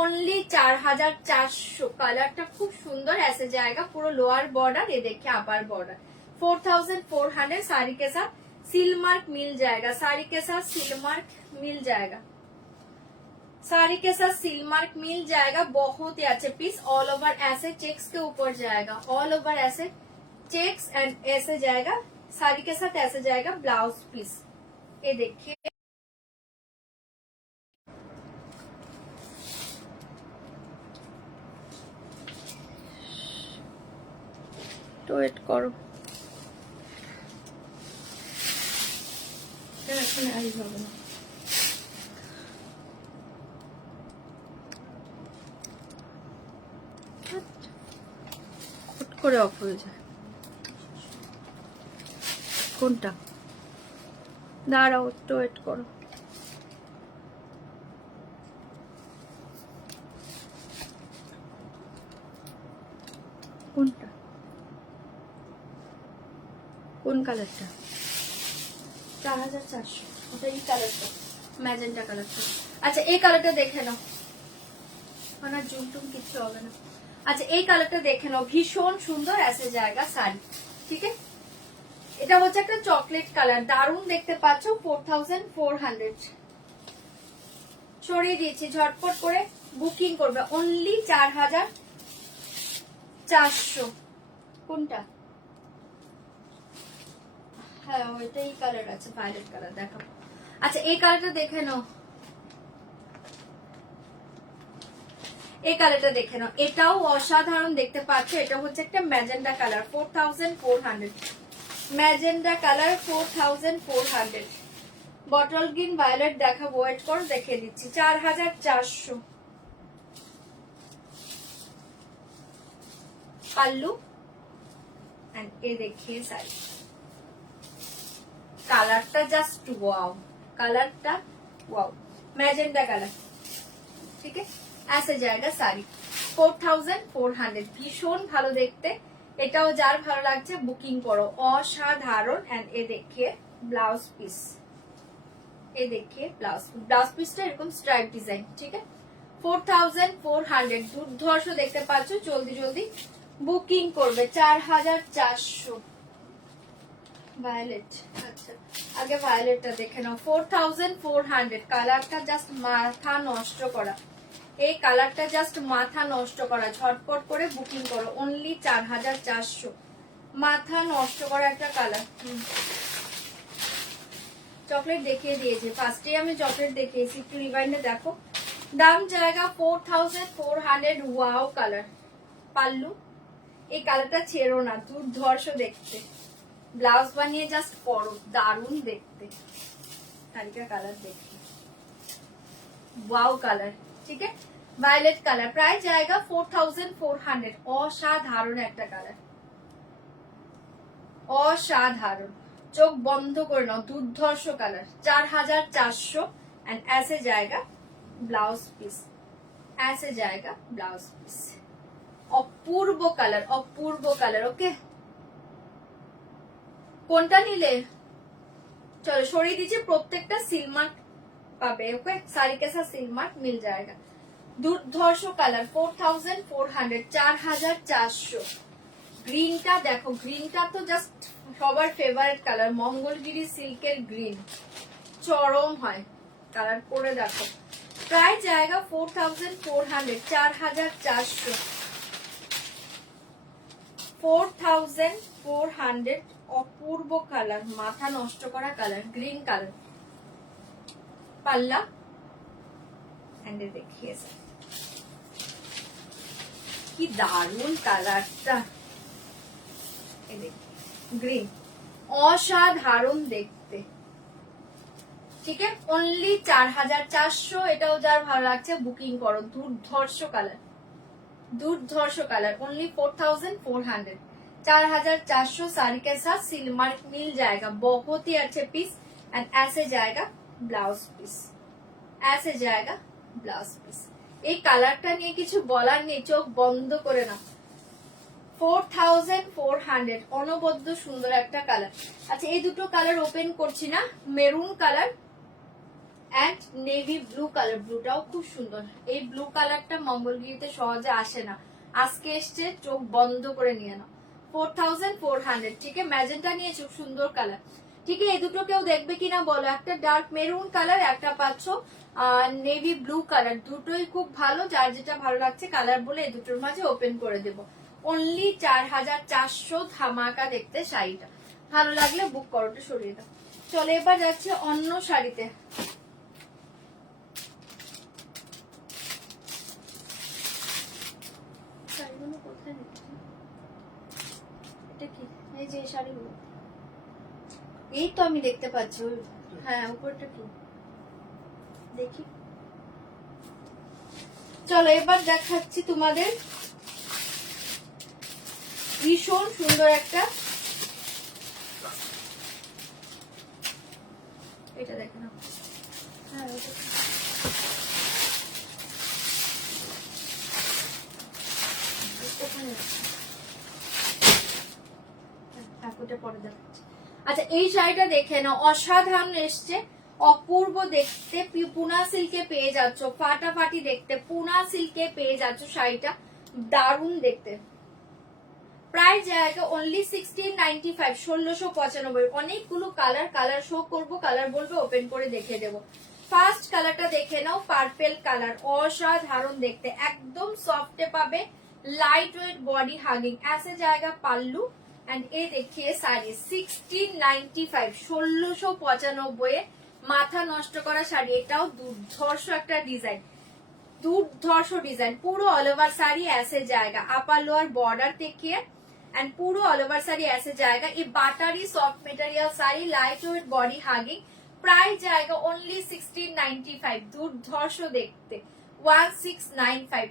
ओनली 4400। কালারটা খুব সুন্দর, ऐसे जाएगा পুরো লোয়ার বর্ডার, ये देखिए अपर बॉर्डर। 4400 साड़ी के साथ सिल मार्क मिल जाएगा, साड़ी के साथ सिल मार्क मिल जाएगा, साड़ी के साथ सिल मार्क मिल जाएगा। बहुत ही अच्छे पीस, ऑल ओवर ऐसे चेक्स के ऊपर जाएगा, ऑल ओवर ऐसे चेक्स एंड ऐसे जाएगा, साड़ी के साथ ऐसे जाएगा ब्लाउज पीस। ये देखिए तो वेट करो, করে অফ হয়ে যায়। কোনটা? দাঁড়াও, একটু ওয়েট করো। কোনটা? কোন কালারটা? 4400। ওটা এই কালারটা, ম্যাজেন্টা কালারটা। আচ্ছা এই কালারটা দেখে নাও, মানে জুম টুম কিছু হবে না। আচ্ছা এই কালারটা দেখে নাও, ভীষণ সুন্দর ऐसे जाएगा শাড়ি, ঠিক আছে। এটা হচ্ছে একটা চকলেট কালার, দারুণ দেখতে পাচ্ছ। 4400 ছড়িয়ে দিয়েছি, ঝটপট করে বুকিং করবে। অনলি 4400। কোনটা? হ্যাঁ ওইটাই কালার আছে, ভায়োলেট কালার দেখাবো। আচ্ছা এই কালারটা দেখে নাও, এই কালারটা দেখে নাও, এটাও অসাধারণ দেখতে পাচ্ছ। এটা হচ্ছে একটা magenta colour, 4400। Magenta colour 4400। Bottle green violet দেখাবো, ওয়েট করো দেখিয়ে দিচ্ছি। 4400 পাল্লু এন্ড এ देखिए শাড়ি, কালারটা জাস্ট ওয়াও, কালারটা ওয়াও, ম্যাজেন্ডা কালার, ঠিক আছে। ऐसे जाएगा শাড়ি 4400, ভীষণ ভালো দেখতে। এটাও যার ভালো লাগছে বুকিং করো, অসাধারণ। এন্ড এ দেখিয়ে ব্লাউজ পিস, এ দেখিয়ে ব্লাউজ পিসটা এরকম স্ট্রাইপ ডিজাইন, ঠিক আছে। 4400 দুর্ধর্ষ দেখতে পাচ্ছ, জলদি জলদি বুকিং করবে। 4400 ভায়োলেট। আচ্ছা আগে ভায়োলেটটা দেখে নাও, 4400। কালারটা জাস্ট মাথা নষ্ট করা, এই কালারটা জাস্ট মাথা নষ্ট করা, ঝটপট করে বুকিং করো। অনলি 4400, মাথা নষ্ট করা একটা কালার। চকলেট দেখিয়ে দিয়েছে, ফার্স্টে আমি চকলেট দেখিয়েছি, একটু রিভাইন্ডে দেখো। দাম জায়গা 4400। Wow colour, pallu. এই কালারটা ছেড়ো না, দুর্ধর্ষ দেখতে। ব্লাউজ বানিয়ে জাস্ট পরো, দারুণ দেখতে। শাড়িটা কালার দেখি, ওয়াও কালার, ঠিক আছে। ভায়োলেট কালার, প্রায় জায়গা 4400। অসাধারণ একটা কালার, অসাধারণ, চোখ বন্ধ করে নাও, দুর্ধর্ষ কালার। 4400 एंड ऐसे जाएगा ब्लाउज पीस, ऐसे जाएगा ब्लाउज पीस। অপূর্ব কালার, অপূর্ব কালার। ওকে কোনটা নিলে চলো সরিয়ে দিচ্ছি, প্রত্যেকটা সিলমার্ক পাবে। ওকে শাড়ি के साथ सिलमार्क मिल जाएगा। দুর্ধর্ষ কালার 4400, 4400। গ্রিনটা দেখো, গ্রিনটা তো জাস্ট সবার ফেভারিট কালার, মঙ্গলগিরি সিল্কের গ্রিন, চরম হয় কালার। পরে দেখো, প্রায় জায়গা 4400, 4400, 4400। অপূর্ব কালার, মাথা নষ্ট করা কালার, গ্রিন কালার। পাল্লা এন্ড দেখিয়ে কি দারুণ কালারটা, গ্রিন, অসাধারণ দেখতে। ঠিক আছে, অনলি 4400। এটাও যার ভালো লাগছে বুকিং করো। দুর্ধর্ষ কালার, दुर्धर्ष कलर, ओनली 4400, 4400 साड़ी के साथ सिलमार्क मिल जाएगा। बहुत ही अच्छे पीस एंड ऐसे जाएगा ब्लाउज पीस, ऐसे जाएगा ब्लाउज पीस। এই কালারটা নিয়ে কিছু বলার নেই, চোখ বন্ধ করে না। 4400, অনবদ্য সুন্দর একটা কালার। আচ্ছা এই দুটো কালার ওপেন করছি না, maroon colour and navy blue colour. ব্লুটাও খুব সুন্দর। এই ব্লু কালারটা মঙ্গলগিরিতে সহজে আসে না, আজকে এসছে, চোখ বন্ধ করে নিয়ে নাও। 4400, ঠিক আছে। ম্যাজেন্টা নিয়ে খুব সুন্দর কালার, ঠিক আছে। এই দুটো কেউ দেখবে কিনা বলো। একটা ডার্ক মেরুন কালার, একটা পাচ্ছ নেভি ব্লু কালার। দুটোই খুব ভালো, যার যেটা ভালো লাগছে কালার বলে এই দুটোর মাঝে ওপেন করে দেব। অনলি 4400 ধামাকা দেখতে শাড়িটা। ভালো লাগলে বুক করোটা সরিয়ে দাও। চলো এবার যাচ্ছে অন্য শাড়িতে। শাড়িগুলো কোথায় নিচ্ছি? এটা কি? এই যে শাড়িগুলো, এই তো আমি দেখতে পাচ্ছি। হ্যাঁ উপরটা কি দেখি। চলো এবার দেখাচ্ছি তোমাদের ভীষণ সুন্দর একটা, এটা দেখে নাও। হ্যাঁ আচ্ছা এই শাড়িটা দেখে নাও, অসাধারণ এসছে, অপূর্ব দেখতে। পুনা সিল্কে পেয়ে যাচ্ছ, ফাটাফাটি দেখতে পুনা সিল্কে পেয়ে যাচ্ছ শাড়িটা, দারুণ দেখতে। প্রাইস জায়গা অনলি 1695, 1695। অনেকগুলো কালার শো করবো, কালার বলবে ওপেন করে দেখে দেবো। ফার্স্ট কালারটা দেখে নাও, পার্পেল কালার, অসাধারণ দেখতে, একদম সফটে পাবে, लाइट वेट बॉडी हागिंग। ऐसे जाएगा पाल्लू एंड ये देखिए শাড়ি 1695, 1695 মাথা নষ্ট করা শাড়ি। এটাও দুর্ধর্ষ একটা ডিজাইন, দুর্ধর্ষ ডিজাইন। পুরো অল ওভার শাড়ি ऐसे जाएगा, अपर लोअर बॉर्डर देखिए एंड पूरा ऑल ओवर साड़ी ऐसे जाएगा। ये बाटारी soft material sari, light weight body hugging. Price जाएगा ओनली 1695, দুর্ধর্ষ দেখতে। 1695,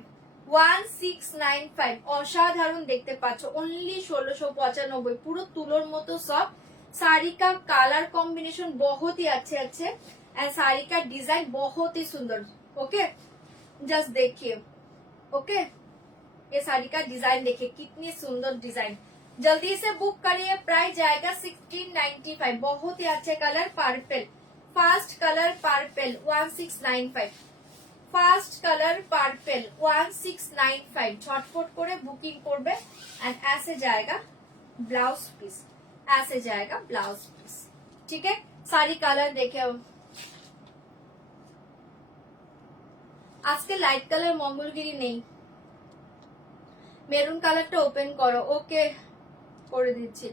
1695, অসাধারণ দেখতে পাচ্ছ। অনলি 1695, পুরো তুলোর মতো সফট। साड़ी का कलर कॉम्बिनेशन बहुत ही अच्छे अच्छे एंड साड़ी का डिजाइन बहुत ही सुंदर। ओके जस्ट देखिए, ओके ये साड़ी का डिजाइन देखिए कितनी सुंदर डिजाइन। जल्दी से बुक करिए। प्राइस जाएगा 1695, बहुत ही अच्छे colour purple, fast colour purple 1695, first colour purple 1695। ছটফট করে বুকিং করবে এন্ড ऐसे जाएगा ब्लाउज पीस, ऐसे जाएगा ब्लाउज पीस, ठीक है। सारी কালার দেখে আজকে লাইট কালার মঙ্গলগিরি নেই। মেরুন কালারটা ওপেন করো। ওকে করে দিচ্ছি।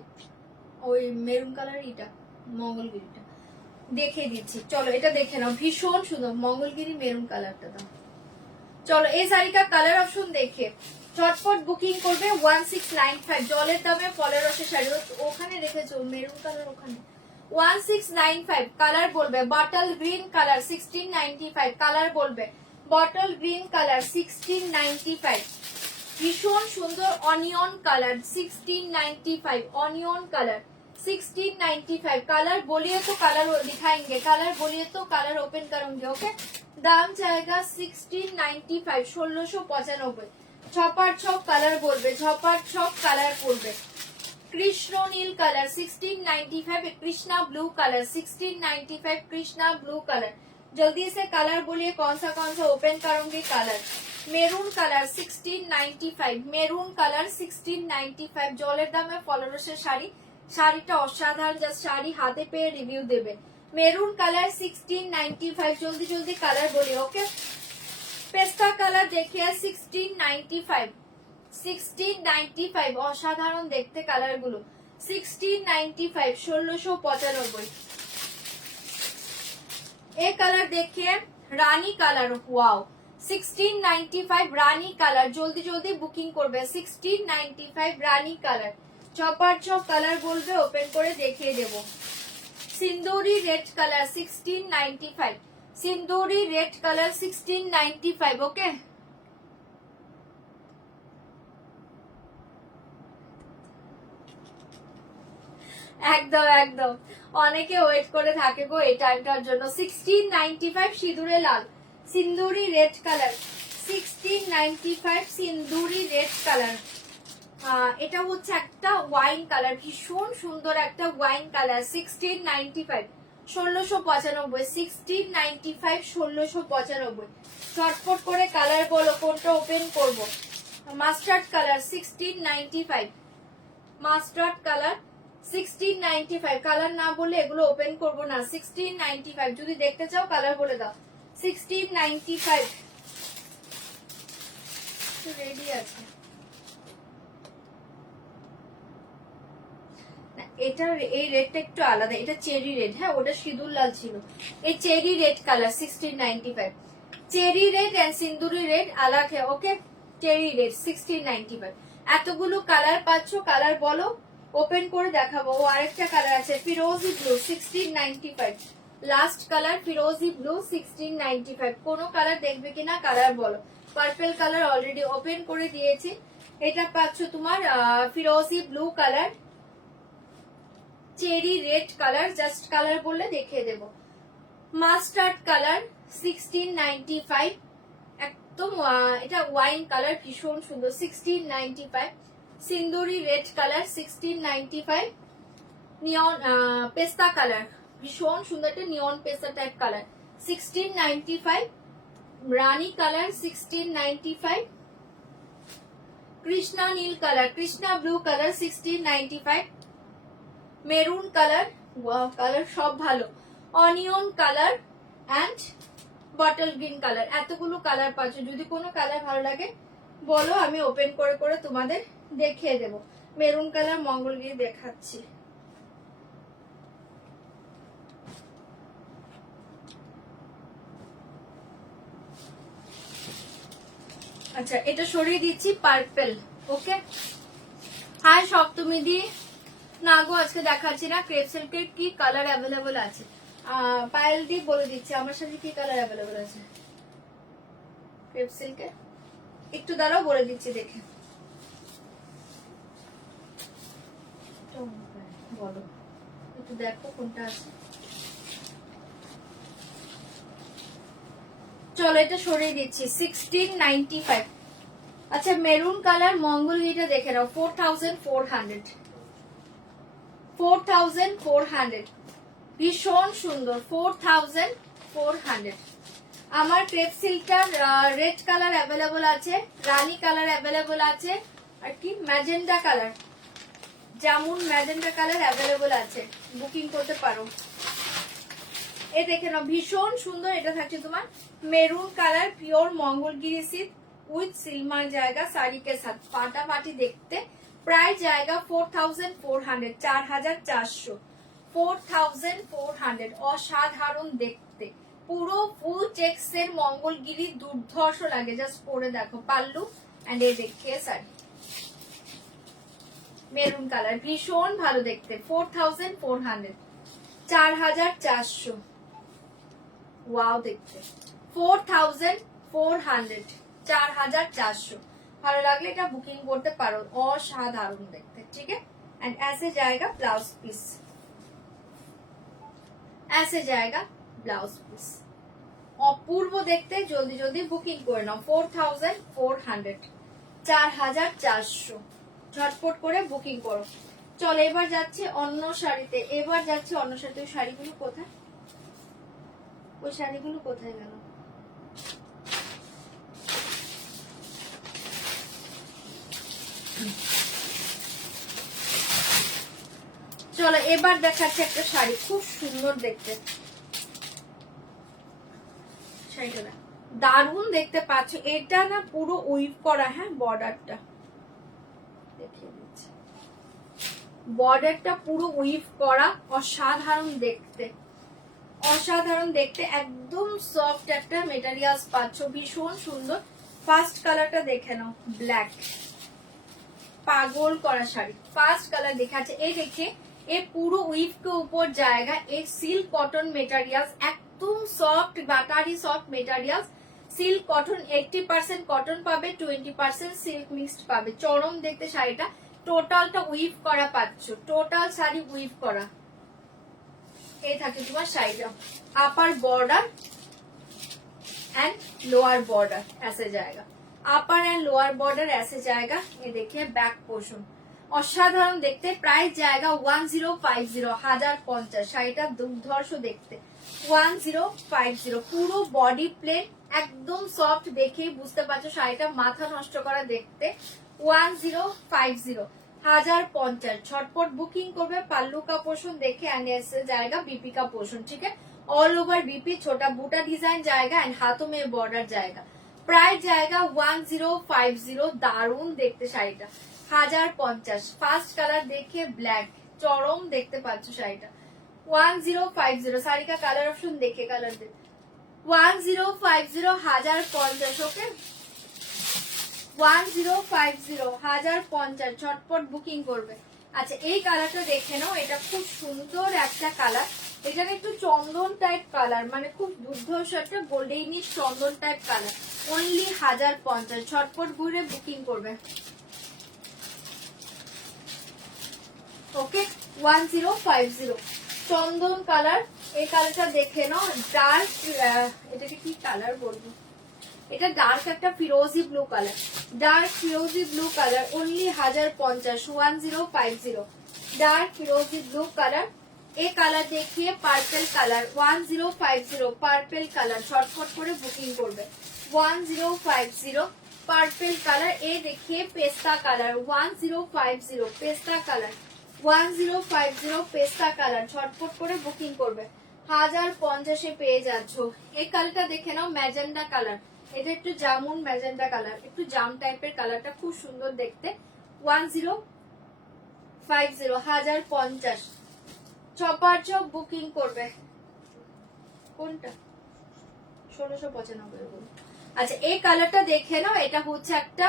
ওই মেরুন কালার এটা মঙ্গলগিরিটা দেখে দিচ্ছি। চলো এটা দেখে নাও, ভীষণ সুন্দর মঙ্গলগিরি মেরুন কালারটা দাও। চলো এই শাড়ি কা কালার অপশন দেখে ঝটপট বুকিং করবে। 1695 জলের দামে ফলের রসের শাড়ি। ওখানে রেখেছো মেরুন কালার, ওখানে 1695। কালার বলবে বটল গ্রিন কালার 1695, কালার বলবে বটল গ্রিন কালার 1695। ভীষণ সুন্দর onion colour 1695, onion colour 1695। Colour बोलिए तो कलर दिखाएंगे, कलर बोलिए तो कलर ओपन करूंगे। ओके दाम जाएगा 1695, 1695। छपार छप कलर बोलबे, छपार छप कलर बोलबे। कृष्ण नील colour 1695, Krishna blue colour 1695, Krishna blue colour. जल्दी से कलर बोलिए कौन सा ओपन करूंगी। Colour maroon colour 1695, maroon colour 1695। জলের দামে ফলরসের শাড়ি, শাড়িটা অসাধারণ। জাস্ট শাড়ি হাতে পেয়ে রিভিউ দেবে। Maroon colour 1695। জলদি জলদি কালার বলি। ওকে পেস্তা কালার দেখিয়ে 1695, 1695 অসাধারণ দেখতে কালার গুলো 1695, 1695। এই কালার দেখিয়ে রানী কালার, ওয়াও 1695 রানী কালার। জলদি জলদি বুকিং করবে। 1695 রানী কালার। চপার চপ কালার বলবে ওপেন করে দেখিয়ে দেব। সিন্দুরি রেড কালার 1695, সিন্দুরি রেড কালার 1695। ওকে, একদম একদম, অনেকে ওয়েট করে থাকে গো এই টাইমটার জন্য। 1695 সিঁদুরে লাল, সিন্দুরি রেড কালার 1695, সিন্দুরি রেড কালার। এটা হচ্ছে একটা ওয়াইন কালার, ভীষণ সুন্দর একটা ওয়াইন কালার। 1695, 1695, 1695, 1695। চটপট করে কালার বলো কোনটা ওপেন করব। Mustard colour 1695, mustard colour 1695। Colour না বলে এগুলো ওপেন করব না। 1695 যদি দেখতে চাও কালার বলে দাও। 1695 রেডি আছে। এটার এই রেডটা একটু আলাদা, এটা চেরি রেড। হ্যাঁ, ওটা সিঁদুর লাল ছিল, এই cherry red colour 1695। Cherry red and সিন্দুরি রেড আলাদা है। Okay, cherry red 1695। এতগুলো কালার পাচ্ছ, কালার বলো ওপেন করে দেখাবো। ও আরেকটা কালার আছে ফিরোজি ব্লু 1695, লাস্ট কালার ফিরোজি ব্লু 1695। কোন কালার দেখবে কিনা কালার বলো। পার্পল কালার অলরেডি ওপেন করে দিয়েছি। এটা পাচ্ছ তোমার ফিরোজি blue colour, cherry red colour, just colour বললে দেখিয়ে দেব। মাস্টার্ড কালার 1695, একদম এটা ওয়াইন কালার, ভীষণ সুন্দর 1695। সিন্দুরি রেড কালার 1695, নিয়ন পেস্তা কালার, ভীষণ সুন্দর একটা নিয়ন পেস্তা টাইপ কালার 1695। রানী কালার 1695, কৃষ্ণা নীল colour, Krishna blue colour 1695, maroon colour, colour সব ভালো, onion colour and bottle green colour. এতগুলো কালার পাচ্ছ, যদি কোনো কালার ভালো লাগে বলো, আমি ওপেন করে করে তোমাদের দেখিয়ে দেব। মেরুন কালার মঙ্গলগিরি দেখাচ্ছি। আচ্ছা, এটা সরিয়ে দিচ্ছি, পার্পল। ওকে, হাই সপ্তমী দি, না গো আজকে দেখাচ্ছি না। ক্রেপ সিল্কের কি কালার অ্যাভেলেবল আছে পায়েল দি বলে দিচ্ছি আমার সাথে কি কালার অ্যাভেলেবল আছে ক্রেপ সিল্কের। একটু দাঁড়াও বলে দিচ্ছি দেখে বলো, একটু দেখো কোনটা আছে। চলো এটা সরিয়ে দিচ্ছি 1695। আচ্ছা, মেরুন কালার মঙ্গলগিরিটা দেখে নাও 4400, 4400, ভীষণ সুন্দর 4400। আমার ক্রেপ সিল্কটার রেড কালার অ্যাভেলেবল আছে, রানী কালার অ্যাভেলেবল আছে, আর কি ম্যাজেন্ডা কালার, যেমন ম্যাজেন্ডা কালার অ্যাভেলেবল আছে, বুকিং করতে পারো। এ দেখে নাও ভীষণ সুন্দর। এটা থাকছে তোমার maroon colour, pure Mangalagiri silk with সিলমার জায়গা শাড়ি কে সাথ, ফাটাফাটি দেখতে। প্রায় জায়গা 4400, 4400, 4400, অসাধারণ দেখতে। পুরো ফুল চেক্স এর মঙ্গলগিরি, দুর্ধর্ষ লাগে, জাস্ট পরে দেখো। পাল্লু এন্ড এই দেখিয়ে শাড়ি মেরুন কালার, ভীষণ ভালো দেখতে। 4400, 4400, ওয়াও দেখতে। 4400, 4400। ভালো লাগলে এটা বুকিং করতে পারো, অসাধারণ দেখতে। ঠিক আছে, एंड ऐसे जाएगा ब्लाउज पीस, ऐसे जाएगा ब्लाउज पीस। অপূর্ব দেখতে, জলদি জলদি বুকিং করে নাও। 4400, 4400, ঝটপট করে বুকিং করো। চলো এবার যাচ্ছে অন্য শাড়িতে, এবার যাচ্ছে অন্য শাড়িতে। ওই শাড়িগুলো কোথায়, ওই শাড়িগুলো কোথায় গেল? চলো এবার দেখাচ্ছে একটা শাড়ি, খুব সুন্দর দেখতে শাড়িটা, দারুণ দেখতে পাচ্ছ। এটা না পুরো উইভ করা, হ্যাঁ বর্ডারটা দেখিয়ে দিচ্ছি, বর্ডারটা পুরো উইভ করা, অসাধারণ দেখতে, অসাধারণ দেখতে। একদম সফট একটা মেটেরিয়ালস পাচ্ছ, ভীষণ সুন্দর। ফার্স্ট কালারটা দেখে নাও, ব্ল্যাক, পাগল করা শাড়ি। ফার্স্ট কালার দেখাচ্ছে, এই দেখে এ পুরো উইভ के ऊपर जाएगा एक सिल्क कॉटन मेटेरियल्स একদম soft buttery soft materials silk cotton 80% cotton পাবে 20% সিল্ক মিক্সড পাবে চরম দেখতে শাড়িটা টোটালটা উইভ করা পাচ্ছ টোটাল শাড়ি উইভ করা এই থাকে তোমার শাড়িটা upper border and lower border ऐसे जाएगा अपर एंड लोअर बॉर्डर ऐसे जाएगा ये देखिए बैक पोर्शन অসাধারণ দেখতে প্রাইস জায়গা 1050 1050 শাড়িটা দুর্ধর্ষ দেখতে 1050 পুরো বডি প্লেন একদম সফট দেখেই বুঝতে পারছো শাড়িটা মাথা নষ্ট করা দেখতে 1050 1050 ছটপট বুকিং করবে পাল্লু का पोर्शन देखे एंड ऐसे जाएगा बीपी का पोर्शन ठीक है ऑल ओवर बीपी छोटा बूटा डिजाइन जाएगा एंड हाथों में बॉर्डर जाएगा प्राइस जाएगा 1050 दारुण देखते শাড়িটা 1050 ফার্স্ট কালার দেখে ব্ল্যাক চরম দেখতে পাচ্ছ শাড়িটা 1050 শাড়ি का কালার অপশন দেখে কালার দে 1050 1050 ওকে 1050 1050 ছটপট বুকিং করবে আচ্ছা এই কালারটা দেখে নাও এটা খুব সুন্দর একটা কালার এটা একটু চন্দন টাইপ কালার মানে খুব দুর্ধর্ষ একটা গোল্ডেনিশ চন্দন টাইপ কালার অনলি 1050 ছটপট ঘুরে বুকিং করবে ওকে 1050 চন্দন কালার এই কালারটা দেখে নাও ডার্ক এটাকে কি কালার বলবো এটা ডার্ক একটা ফিরোজি ব্লু কালার ডার্ক ফিরোজি ব্লু কালার অনলি 1050 1050 ডার্ক ফিরোজি ব্লু কালার এই কালার দেখিয়ে purple colour 1050 purple colour shortcut করে বুকিং করবে 1050 পার্পল কালার এই দেখিয়ে পেস্তা কালার 1050 পেস্তা কালার 1050 পেস্তা কালার ছটফট করে বুকিং করবে 1050 এ পেয়ে যাচ্ছ এই কালারটা দেখে নাও ম্যাজেন্ডা কালার এটা একটু জামুন ম্যাজেন্ডা কালার একটু জাম টাইপের কালারটা খুব সুন্দর দেখতে 1050 1050 চপার চপ বুকিং করবে কোনটা 1695 আচ্ছা এই কালারটা দেখে নাও এটা হচ্ছে একটা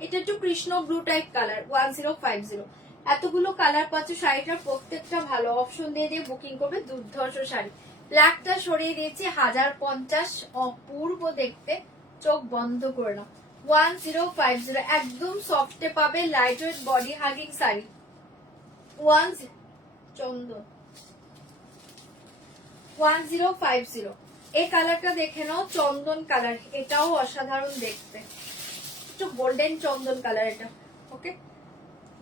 এটা একটু কৃষ্ণ ব্লু টাইপ কালার 1050 এতগুলো কালার পাচ্ছ শাড়িটার প্রত্যেকটা ভালো অপশন দিয়ে দিয়ে বুকিং করবে দুর্ধর্ষ শাড়ি ব্ল্যাকটা সরিয়ে দিয়েছি 1050 অপূর্ব দেখতে চোখ বন্ধ করে নাও 1050 একদম সফটে পাবে light weight body hugging sari চন্দন 1050 এই কালারটা দেখে নাও চন্দন কালার এটাও অসাধারণ দেখতে একটু গোল্ডেন চন্দন কালার এটা ওকে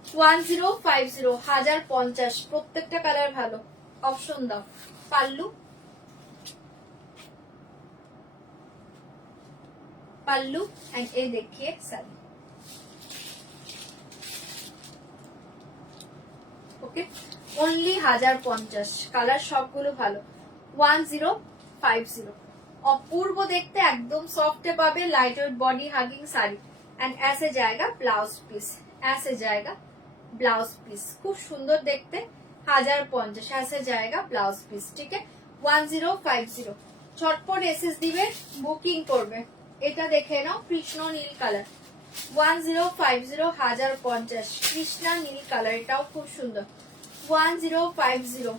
1050 1050 প্রত্যেকটা কালার ভালো অপশন দাও পাল্লু পাল্লু এন্ড এই দেখিয়ে শাড়ি ওকে অনলি 1050 কালার সবগুলো ভালো 1050 অপূর্ব দেখতে একদম সফটে পাবে light weight body hugging sari and ऐसे जाएगा ब्लाउज पीस ऐसे जाएगा ब्लाउज पीस खूब सुंदर देखते 1050 ऐसे जाएगा ब्लाउज पीस ठीक है 1050 ছটপট এসএস দিবে বুকিং করবে এটা দেখে নাও কৃষ্ণ নীল কালার 1050 1050 কৃষ্ণা নীল কালার এটাও খুব সুন্দর 1050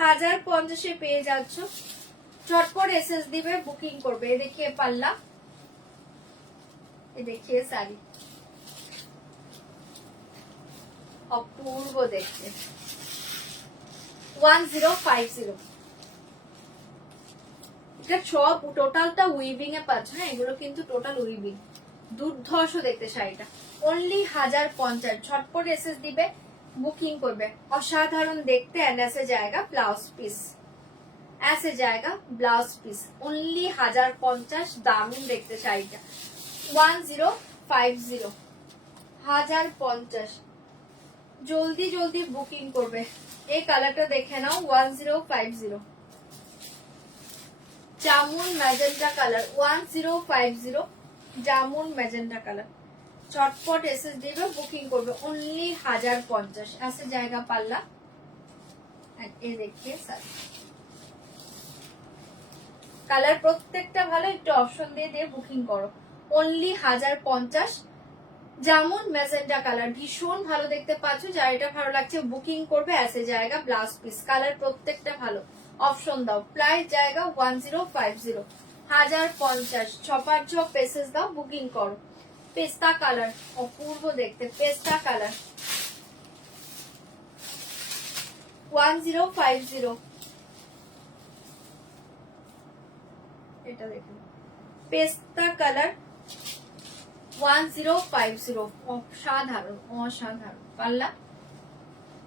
1050 এ পেয়ে যাচ্ছ ছটপট এসএস দিবে বুকিং করবে দেখিয়ে পাল্লা देखिए साड़ी अपूर्व देखते 1050 এটা সব টোটালটা উইভিং এ পাচ্ছ না এগুলো কিন্তু টোটাল উইভিং দুর্ধর্ষ দেখতে শাড়িটা অনলি 1050 ছটপট এসএস দিবে বুকিং করবে অসাধারণ দেখতে এন্ড ऐसे जाएगा ब्लाउज पीस ऐसे जाएगा ब्लाउज पीस ओनली 1050 दारुণ দেখতে শাড়িটা 1050 1050 জলদি জলদি বুকিং করবে এই কালারটা দেখে নাও 1050 jamun magenta colour 1050 jamun magenta colour চটপট এসএস দিবে বুকিং করবে অনলি 1050 ऐसे जाएगा পাল্লা এন্ড এই দেখিয়ে শাড়ি কালার প্রত্যেকটা ভালো একটু অপশন দিয়ে দিয়ে বুকিং করো অনলি 1050 জামুন মেজেন্টা কালার, ভীষণ ভালো দেখতে পাচ্ছ। যার এটা ভালো লাগছে বুকিং করবে, অ্যাসে জায়গা ব্লাউজ পিস, কালার প্রত্যেকটা ভালো। অপশন দাও, প্রাইস জায়গা 1050, 1050, ছপার ছ পেসেস দাও, বুকিং করো। পেস্তা কালার, অপূর্ব দেখতে, পেস্তা কালার 1050। এটা দেখুন পেস্তা কালার 1050, অসাধারণ অসাধারণ পাল্লা।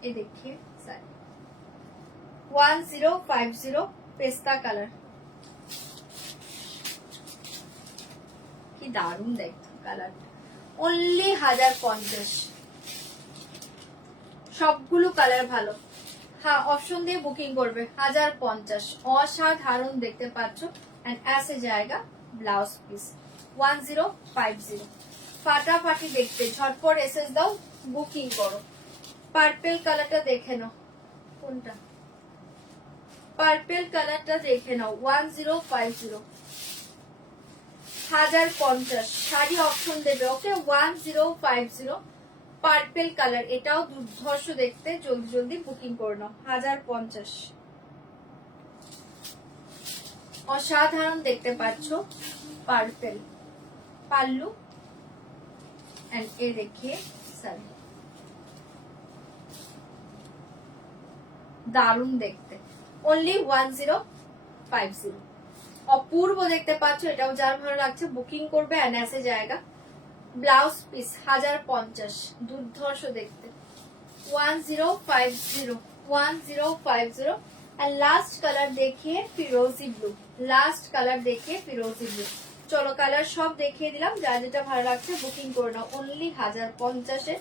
এ দেখিয়ে 1050 পেস্তা কালার, কি দারুণ দেখতে কালার। অনলি 1050, সবগুলো কালার ভালো। হ্যাঁ অপশন দিয়ে বুকিং করবে, 1050, অসাধারণ দেখতে পাচ্ছ। এন্ড অ্যাসে জায়গা ব্লাউজ পিস 1050, ফাটাফাটি দেখতে, ঝটপট এসএস দাও, বুকিং করো। পার্পেল কালারটা দেখে নাও, কোনটা পার্পেল কালারটা দেখে নাও, 1050, 1050, শাড়ি অপশন দেবে। ওকে 1050 পার্পেল কালার, এটাও দুর্ধর্ষ দেখতে, জলদি জলদি বুকিং করে নাও। 1050, অসাধারণ দেখতে পাচ্ছ। পার্পেল পাল্লু এন্ড এ দেখিয়ে শাড়ি, দারুণ দেখতে। অনলি 1050, অপূর্ব দেখতে পাচ্ছ। এটাও যার ভালো লাগছে বুকিং করবে, অ্যাসে জায়গা ব্লাউজ পিস 1050, দুর্ধর্ষ দেখতে। 1050, 1050। আর লাস্ট কালার দেখিয়ে ফিরোজি ব্লু, লাস্ট কালার দেখিয়ে ফিরোজি ব্লু। চলো কালার সব দেখিয়ে দিলাম, যা যেটা ভালো লাগছে বুকিং করে নাও। অনলি 1050-এ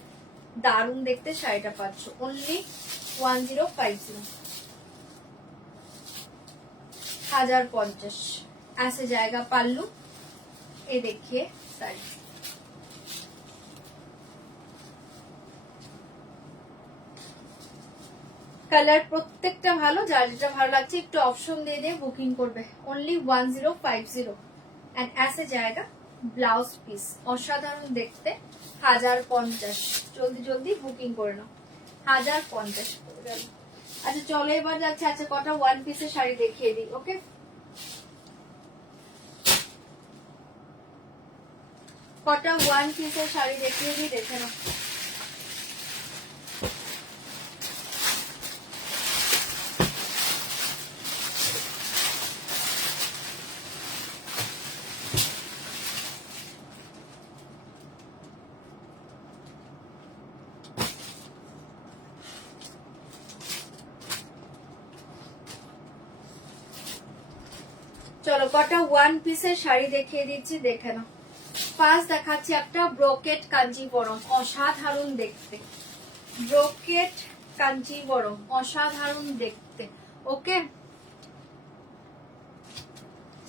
দারুণ দেখতে শাড়িটা পাচ্ছ, অনলি 1050, 1050। ऐसे जाएगा पाल्लू, ये देखिए साड़ी। কালার প্রত্যেকটা ভালো, যার যেটা ভালো লাগছে একটু অপশন দিয়ে দিয়ে বুকিং করবে। অনলি 1050 এন্ড ऐसे जाएगा ব্লাউজ পিস, অসাধারণ দেখতে। 1050, জলদি জলদি বুকিং করে নাও। 1050 করে গেল। আচ্ছা চলো এবার যাচ্ছে, আচ্ছা কটা ওয়ান পিসের শাড়ি দেখিয়ে দিই। ওকে কটা ওয়ান পিসের শাড়ি দেখিয়ে দিই, দেখে নাও। চলো কটা ওয়ান পিসের শাড়ি দেখিয়ে দিচ্ছি, দেখে নাও। ফার্স্ট দেখাচ্ছি একটা ব্রোকেট কাঞ্জিবরম, অসাধারণ দেখতে। ব্রোকেট কাঞ্জিবরম, অসাধারণ দেখতে। ওকে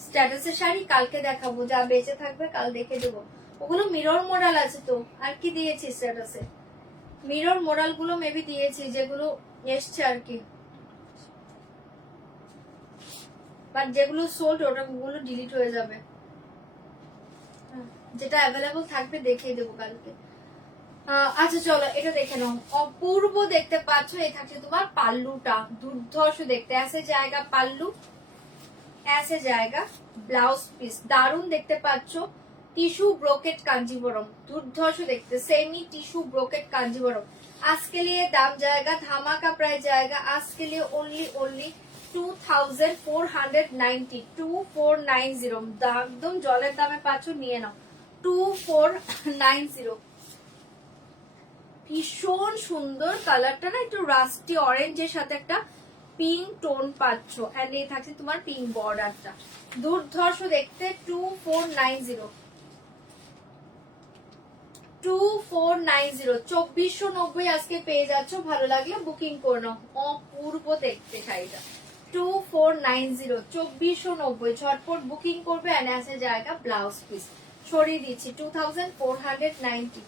স্ট্যাটাসের শাড়ি কালকে দেখাবো, যা বেঁচে থাকবে কাল দেখে দেবো। ওগুলো মিরর মডেল আছে তো, আর কি দিয়েছি স্ট্যাটাসে? মিরর মডেল গুলো মেবি দিয়েছি, যেগুলো এসছে আর কি, বাট যেগুলো সোল্ড ওগুলো ডিলিট হয়ে যাবে। যেটা অ্যাভেলেবল থাকবে দেখিয়ে দেবো কালকে। আচ্ছা চলো এটা দেখে নাও, অপূর্ব দেখতে পাচ্ছ। এই থাকছে তোমার পাল্লুটা, দুর্ধর্ষ দেখতে। ऐसे জায়গা পাল্লু, ऐसे জায়গা ব্লাউজ পিস, দারুণ দেখতে পাচ্ছ। টিস্যু ব্রোকেট কাঞ্জিবরম, দুর্ধর্ষ দেখতে। Semi tissue brocade Kanjivaram. आज के लिए दाम जाएगा धमाका प्राइस जाएगा आज के लिए ओनली 2490, 2490। একদম জলের দামে পাচ্ছ, নিয়ে নাও। 2490, ভীষণ সুন্দর কালারটা না, একটু রাস্টি অরেঞ্জের সাথে একটা পিঙ্ক টোন পাচ্ছ। এন্ড এই থাকছে তোমার পিঙ্ক বর্ডারটা, দুর্ধর্ষ দেখতে। 2490, 2490, 2490 আজকে পেয়ে যাচ্ছ। ভালো লাগলে বুকিং করে নাও। অপূর্ব দেখতে শাড়িটা, 2490, 2490, ঝটপট বুকিং করবে। অ্যানাসে জায়গা ব্লাউজ পিস সরিয়ে দিচ্ছি। 2490,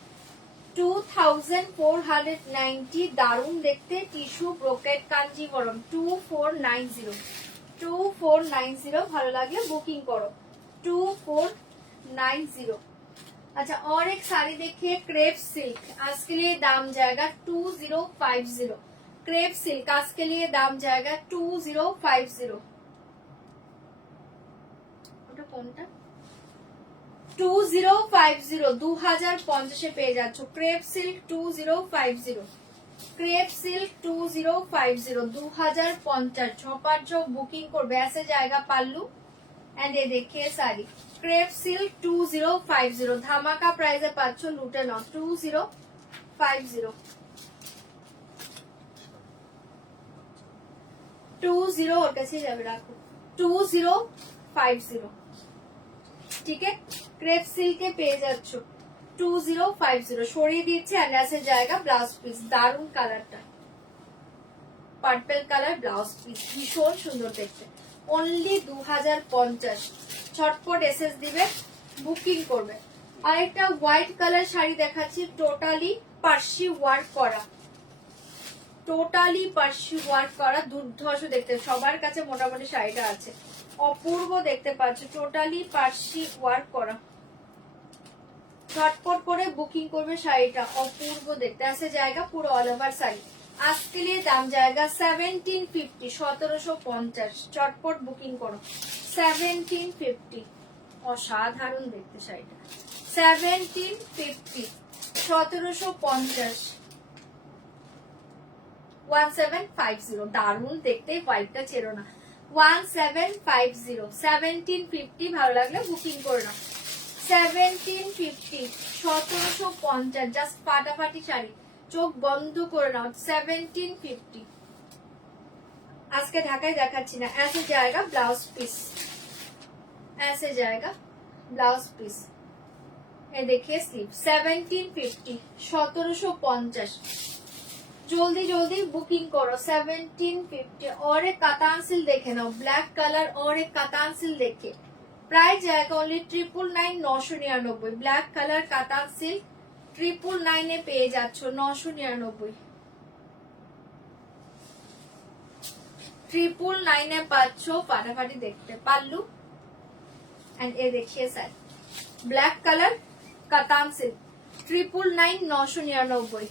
2490, দারুণ দেখতে। Tissue brocade Kanjeevaram, 2490, 2490। ভালো লাগলে বুকিং করো। 2490, अच्छा और एक साड़ी देखिए क्रेप सिल्क, आज के लिए दाम जाएगा 2050। क्रेप सिल्क आज के लिए दाम जाएगा 2050। ওটা কোনটা 2050 2050 পেয়ে যাচ্ছ ক্রেপ সিল্ক 2050। ক্রেপ সিল্ক 2050 2050 ছপার ছ বুকিং করবে ऐसे जाएगा पाल्लू एंड ये देखिए साड़ी क्रेप सिल्क 2050 ধামাকা প্রাইসে পাচ্ছ লুটে নাও 2050 20 ওর কাছে যাবে রাখো 2050 ठीक है क्रेप सिल्क के पेज अच्छो 2050 সরিয়ে দিচ্ছি আর ऐसे जाएगा ब्लाउज পিস দারুন কালারটা পার্পল কালার ব্লাউজ পিস ভীষণ সুন্দর দেখতে অনলি 2050 ছটপট এসএস দিবে বুকিং করবে আর একটা হোয়াইট কালার শাড়ি দেখাচ্ছি টোটালি পার্সি ওয়ার্ক করা টোটালি পার্সি ওয়ার্ক করা দুর্ধর্ষ দেখতে সবার কাছে মোটামুটি শাড়িটা আছে অপূর্ব দেখতে পাচ্ছ টোটালি পার্সি ওয়ার্ক করা झटपट করে বুকিং করবে শাড়িটা অপূর্ব দেখতে আসে জায়গা পুরো অল ওভার শাড়ি आज के लिए दाम जाएगा 1750 1750 চটপট বুকিং করো 1750 অসাধারণ দেখতে শাড়িটা 1750 1750 1750 দারুণ দেখতে হোয়াইটটা ছেড়ো না 1750 1750 ভালো লাগলে বুকিং করে নাও 1750 1750 জাস্ট ফাটাফাটি শাড়ি চোখ বন্ধ করে নাও 1750 আজকে ঢাকায় দেখাচ্ছি না ऐसे जाएगा ब्लाउज पीस ऐसे जाएगा ब्लाउज पीस ये देखिए स्लीव 1750 1750 जल्दी जल्दी बुकिंग करो 1750 और एक कातान सिल देखे ना ब्लैक कलर और एक कातान सिल देखे प्राइस जाएगा only 999 black colour katan silk 999 এ পেয়ে যাচ্ছ 999 999 এ পাচ্ছ ফাটাফাটি দেখতে পাল্লু एंड ये देखिए sir black colour katan silk 999 999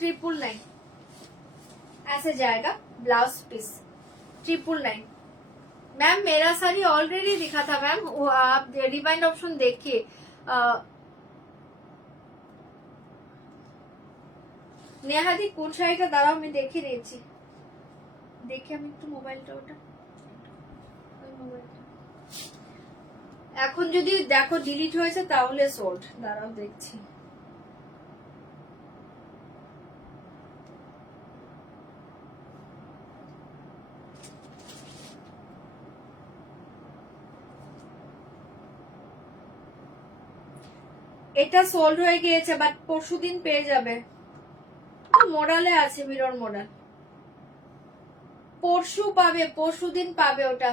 999 ऐसे जाएगा ब्लाउज पीस 999 मैम मेरा साड़ी ऑलरेडी दिखा था मैम आप रिवाइंड ऑप्शन देखिए নেহাদি কোন শাড়িটা দাঁড়াও আমি দেখে নিয়েছি দেখে আমি একটু মোবাইলটা ওটা এখন যদি দেখো ডিলিট হয়েছে তাহলে সোল্ড দাঁড়াও দেখছি এটা সোল্ড হয়ে গিয়েছে বাট পরশুদিন পেয়ে যাবে মডেলে আছে মিরর মডেল পরশুদিন পাবে ওটা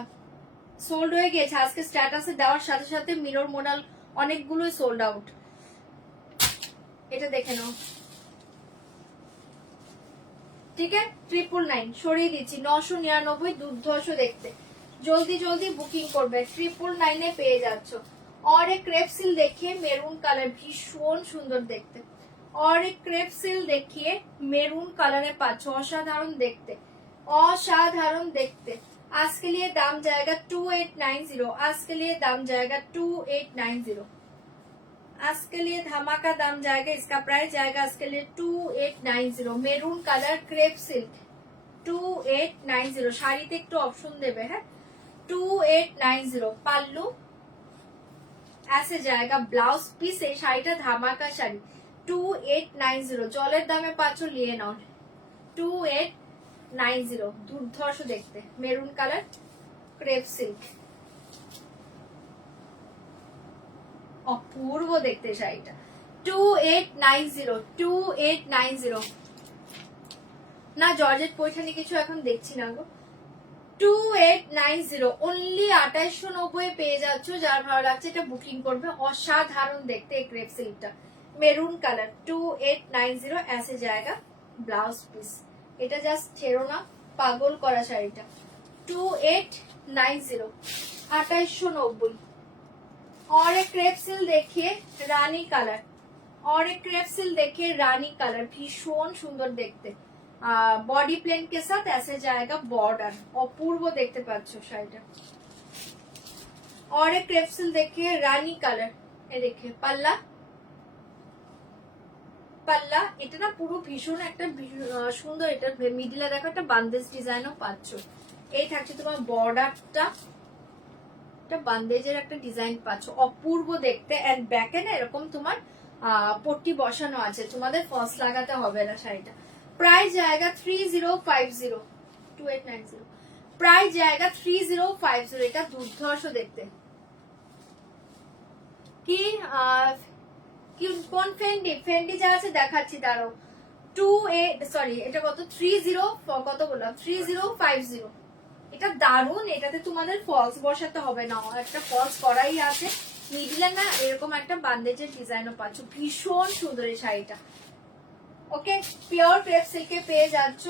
সোল্ড হয়ে গিয়েছে আজকে স্ট্যাটাসে দেওয়ার সাথে সাথে মিরর মডেল অনেকগুলোই সোল্ড আউট এটা দেখে নাও ঠিক আছে 999 সরিয়ে দিচ্ছি 999 দুর্ধর্ষ দেখতে জলদি জলদি বুকিং করবে 999 এ পেয়ে যাচ্ছ और एक क्रेप सिल देखिए मेरून कलर भीषण सुंदर देखते और एक क्रेप सिल देखिए मेरून कलर पाচ্ছ অসাধারণ দেখতে অসাধারণ দেখতে आज के लिए दाम जाएगा 2890 आज के लिए दाम जाएगा 2890 आज के लिए धमाका दाम जाएगा इसका प्राइस जाएगा आज के लिए 2890 मेरून कलर क्रेप सिल्क 2890 শাড়িতে একটু অপশন দেবে হ্যাঁ 2890 পাল্লু ऐसे जाएगा ब्लाउज पीस এই শাড়িটা ধামাকা শাড়ি 2890 জলের দামে পাচ্ছ নিয়ে নাও 2890 দুর্ধর্ষ দেখতে মেরুন কালার ক্রেপ সিল্ক অপূর্ব দেখতে শাড়িটা 2890 না জর্জেট পৈঠানি কিছু এখন দেখছি না গো 2890 অনলি 2890 পেয়ে যাচ্ছ যার ভালো লাগছে এটা বুকিং করবে অসাধারণ দেখতে এই ক্রেপ সিল্কটা মেরুন কালার 2890 ऐसे जाएगा ব্লাউজ পিস এটা জাস্ট ছেড়ো না পাগল করা শাড়িটা 2890 2890 और एक क्रेप सिल्क देखिए রানী কালার, और एक क्रेप सिल्क देखिए रानी कलर, भीषण सुंदर देखते, बॉडी प्लेन के साथ ऐसे जाएगा बॉर्डर, अपूर्व देखते पाচ্ছো শাড়িটা। और एक क्रेप सिल्क देखिए रानी कलर, ये देखिए पल्ला, পাল্লা এটা না পুরো ভীষণ একটা সুন্দর, এটা মিডিলে দেখো একটা বান্দেজ ডিজাইনও পাচ্ছ, এই থাকছে তোমার বর্ডারটা, একটা বান্দেজের একটা ডিজাইন পাচ্ছ, অপূর্ব দেখতে। এন্ড ব্যাকে না এরকম তোমার পট্টি বসানো আছে, তোমাদের ফলস লাগাতে হবে না শাড়িটা। প্রাইস জায়গা 3050 2890, প্রাইস জায়গা 3050, এটা দুর্ধর্ষ দেখতে। কি কোন ফেন্ডি, ফেন্ডি যা আছে দেখাচ্ছি দাঁড়াও, 2 এটা কত 30 কত বললাম 3050, এটা দারুন, এটাতে তোমাদের ফলস বসাতে হবে না, একটা ফলস করাই আছে, মিডলে না এরকম একটা বান্দেজের ডিজাইনও পাচ্ছ, ভীষণ সুন্দর এই শাড়িটা। ওকে, পিওর ক্রেপ সিল্কে পেয়ে যাচ্ছ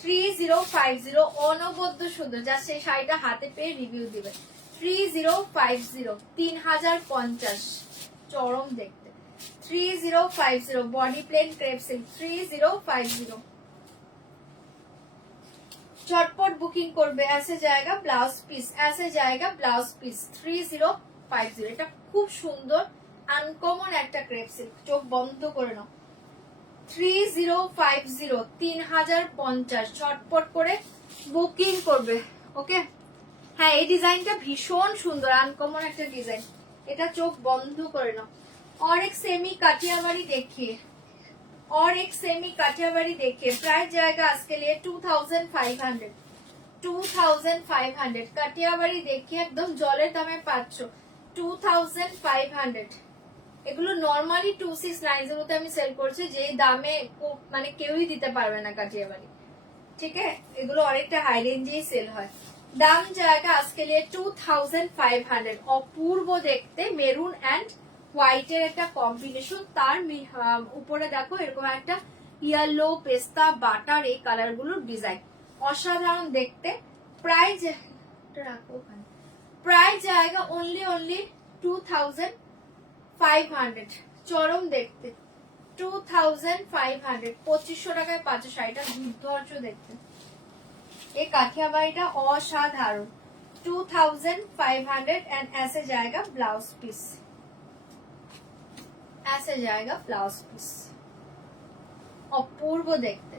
3050, অনবদ্য সুন্দর, যা সেই শাড়িটা হাতে পেয়ে রিভিউ দিবে। 3050 3050, চরম দেখতে। 3050 बॉडी प्लेन क्रेप सिल्क 3050, झटपट बुकिंग করবে। ऐसे जाएगा ब्लाउज पीस, ऐसे जाएगा ब्लाउज पीस 3050, এটা খুব সুন্দর আনকমন একটা ক্রেপ সিল্ক, চোখ বন্ধ করে নাও। 3050 3050, ঝটপট করে বুকিং করবে। ওকে, হ্যাঁ এই ডিজাইনটা ভীষণ সুন্দর, আনকমন একটা ডিজাইন, এটা চোখ বন্ধ করে নাও। और एक सेमी काठियावाड़ी देखिए, और एक सेमी काठियावाड़ी देखिए, प्राइस जाएगा आज के लिए 2500, 2500 কাঠিয়াবাড়ি देखिए, একদম জলের দামে পাচ্ছ 2500। এগুলো নরমালি 2690 আমি সেল করছি, যে দামে মানে কেউই দিতে পারবে না কাঠিয়াবাড়ি, ঠিক আছে, এগুলো অনেকটা হাই রেঞ্জেই সেল হয়। দাম জায়গা आज के लिए 2500, অপূর্ব দেখতে, মেরুন এন্ড হোয়াইটের একটা কম্বিনেশন, তার উপরে দেখো এরকম একটা ইয়েলো পেস্তা বাটার, এই কালার গুলোর ডিজাইন অসাধারণ দেখতে। প্রাইস প্রাইস জায়গা অনলি 2500, চরম দেখতে 2500, 2500 টাকায় পাচ্ছ শাড়িটা, দুর্ধর্ষ দেখতে, এই কাঠিয়াবাড়িটা অসাধারণ। 2500 एंड ऐसे जाएगा ब्लाउज पीस, ऐसे जाएगा ब्लाउज पीस, অপূর্ব দেখতে।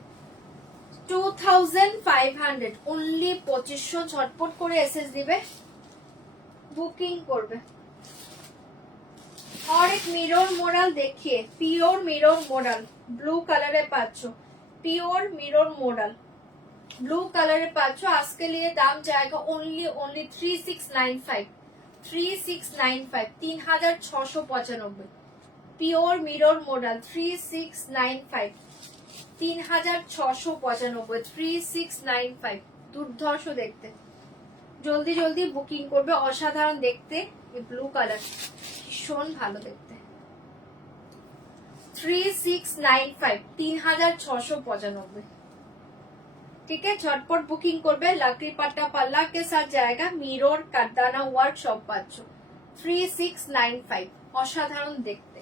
2500 অনলি 2500, ঝটপট করে এসএস দিবে, বুকিং করবে। और एक मिरर मॉडल देखिए, pure mirror model, blue colour पाচ্ছ, pure mirror model blue colour पाচ্ছ। आज के लिए दाम जाएगा ओनली 3695, 3695, 3695, प्योर मिरर मॉडल 3695, 3695, 3695, দুর্ধর্ষ দেখতে, জলদি জলদি বুকিং করবে, অসাধারণ দেখতে, এই ব্লু কালার ভীষণ ভালো দেখতে। 3695, 3695, ठीक है, झटपट बुकिंग करबे। लकड़ी पट्टा पल्ला के साथ जाएगा, मिरर काटदाना वर्क सब पाচ্ছ 3695, অসাধারণ দেখতে,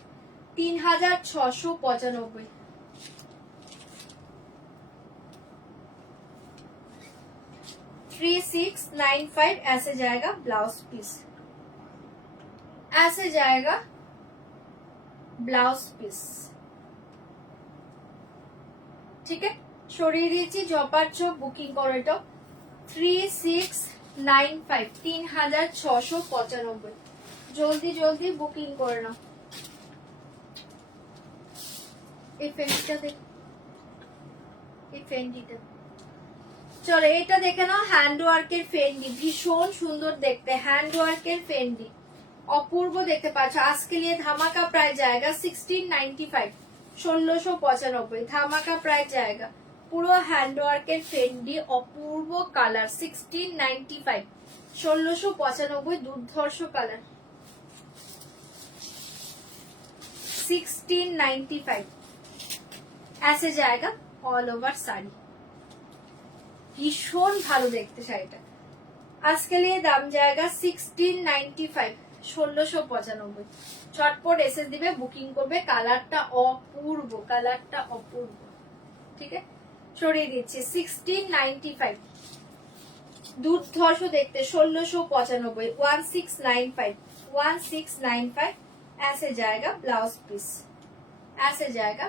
3695, 3695, ऐसे जाएगा ब्लाउज पीस, ऐसे जाएगा ब्लाउज पीस, ठीक है, সরিয়ে দিয়েছি, জপাচ্ছ বুকিং করো, এটা 3695, 3695, জলদি জলদি বুকিং করে নাও। এই ফেন্ডিটা দেখ, এই ফেন্ডিটা চলো, এটা দেখে নাও, হ্যান্ড ওয়ার্কের ফেন্ডি, ভীষণ সুন্দর দেখতে, হ্যান্ড ওয়ার্কের ফেন্ডি, অপূর্ব দেখতে পাচ্ছ। আজকে নিয়ে ধামাকা প্রাইস জায়গা 1695, 1695, ধামাকা প্রাইস জায়গা, পুরো হ্যান্ড ওয়ার্কের ফেন্ডি, অপূর্ব কালার, 1695, 1695, দুর্ধর্ষ কালার, 1695, ऐसे जाएगा ऑल ओवर साड़ी, ভীষণ ভালো দেখতে শাড়িটা। আজকে নিয়ে দাম জায়গা 1695, 1695। ছটপট এসএস দিবে, বুকিং করবে। কালারটা অপূর্ব, কালারটা অপূর্ব। ঠিক আছে, সরিয়ে দিচ্ছি। 1695, দুর্ধর্ষ দেখতে। 1695, 1695, 1695। ऐसे जाएगा ब्लाउज पीस, ऐसे जाएगा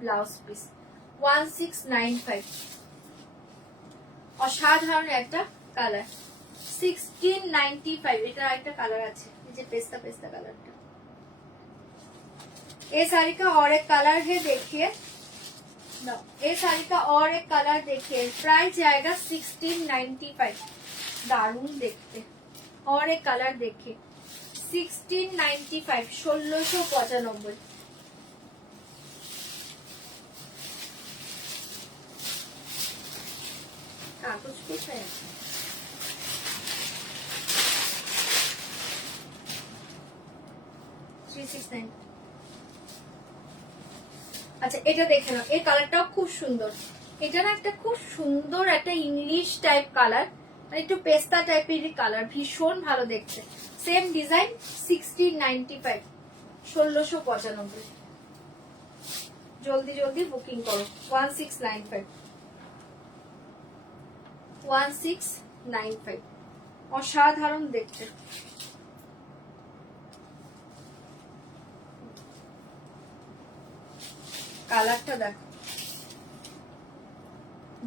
ब्लाउज पीस। 1695, অসাধারণ একটা কালার। 1695, এটা একটা কালার আছে, এই যে পেস্তা पेस्ता কালারটা। ये साड़ी का और एक कलर है, देखिए। ये साड़ी का और एक कलर देखिए। प्राइस जाएगा 1695, दारुण देखते। और एक कलर देखिए, 1695, 1695। कागज कुछ है, আচ্ছা এটা দেখে নাও। এই কালারটাও খুব সুন্দর। এটা না একটা খুব সুন্দর একটা ইংলিশ টাইপ কালার, মানে একটু পেস্তা টাইপের কালার, ভীষণ ভালো দেখতে। Same design, 1695, 1695। জলদি জলদি বুকিং করো। 1695, 1695, অসাধারণ দেখতে। কালারটা দেখো,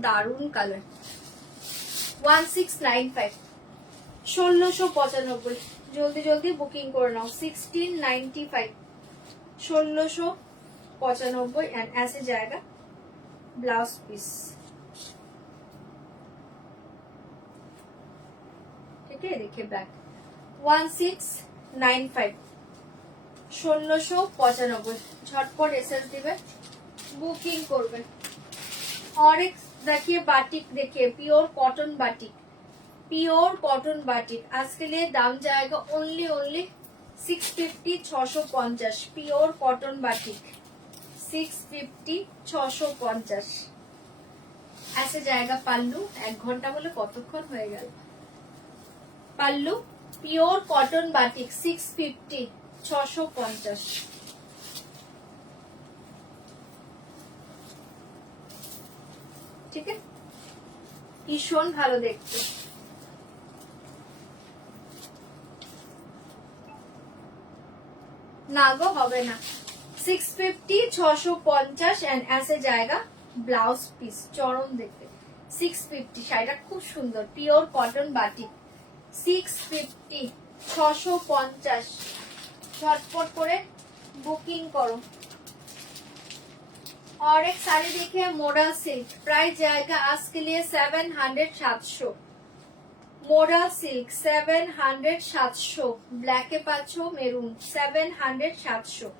দারুন কালার। 1695, 1695। জলদি জলদি বুকিং করে নাও। 1695, 1695। एंड ऐसे जाएगा ब्लाउज पीस। ठीक है, देखिए बैक। 1695, 1695। झटपट एसएस दिबे, बुकिंग करबे। और एक देखिए बाटिक, देखिए pure cotton batik, pure cotton batik. आज के लिए दाम जाएगा ओनली 650, 650। Pure cotton batik 650, 650। ऐसे जाएगा पल्लू। 1 घंटा बोले कतक्षण हो गया। पल्लू प्योर कॉटन बाटिक 650, 650। ঠিক আছে, ভীষণ ভালো দেখতে। না গো হবে না। 650, 650। एंड ऐसे जाएगा ब्लाउज पीस। চরম দেখতে। 650। শাড়িটা খুব সুন্দর, পিওর কটন বাটিক। 650, 650। ঝটপট করে বুকিং করো। और एक साड़ी देखिए, मोडल सिल्क। प्राइस जाएगा आज के लिए 700, 700। Model silk 700, 700। ब्लैक के पाछो मेरून 700, 700।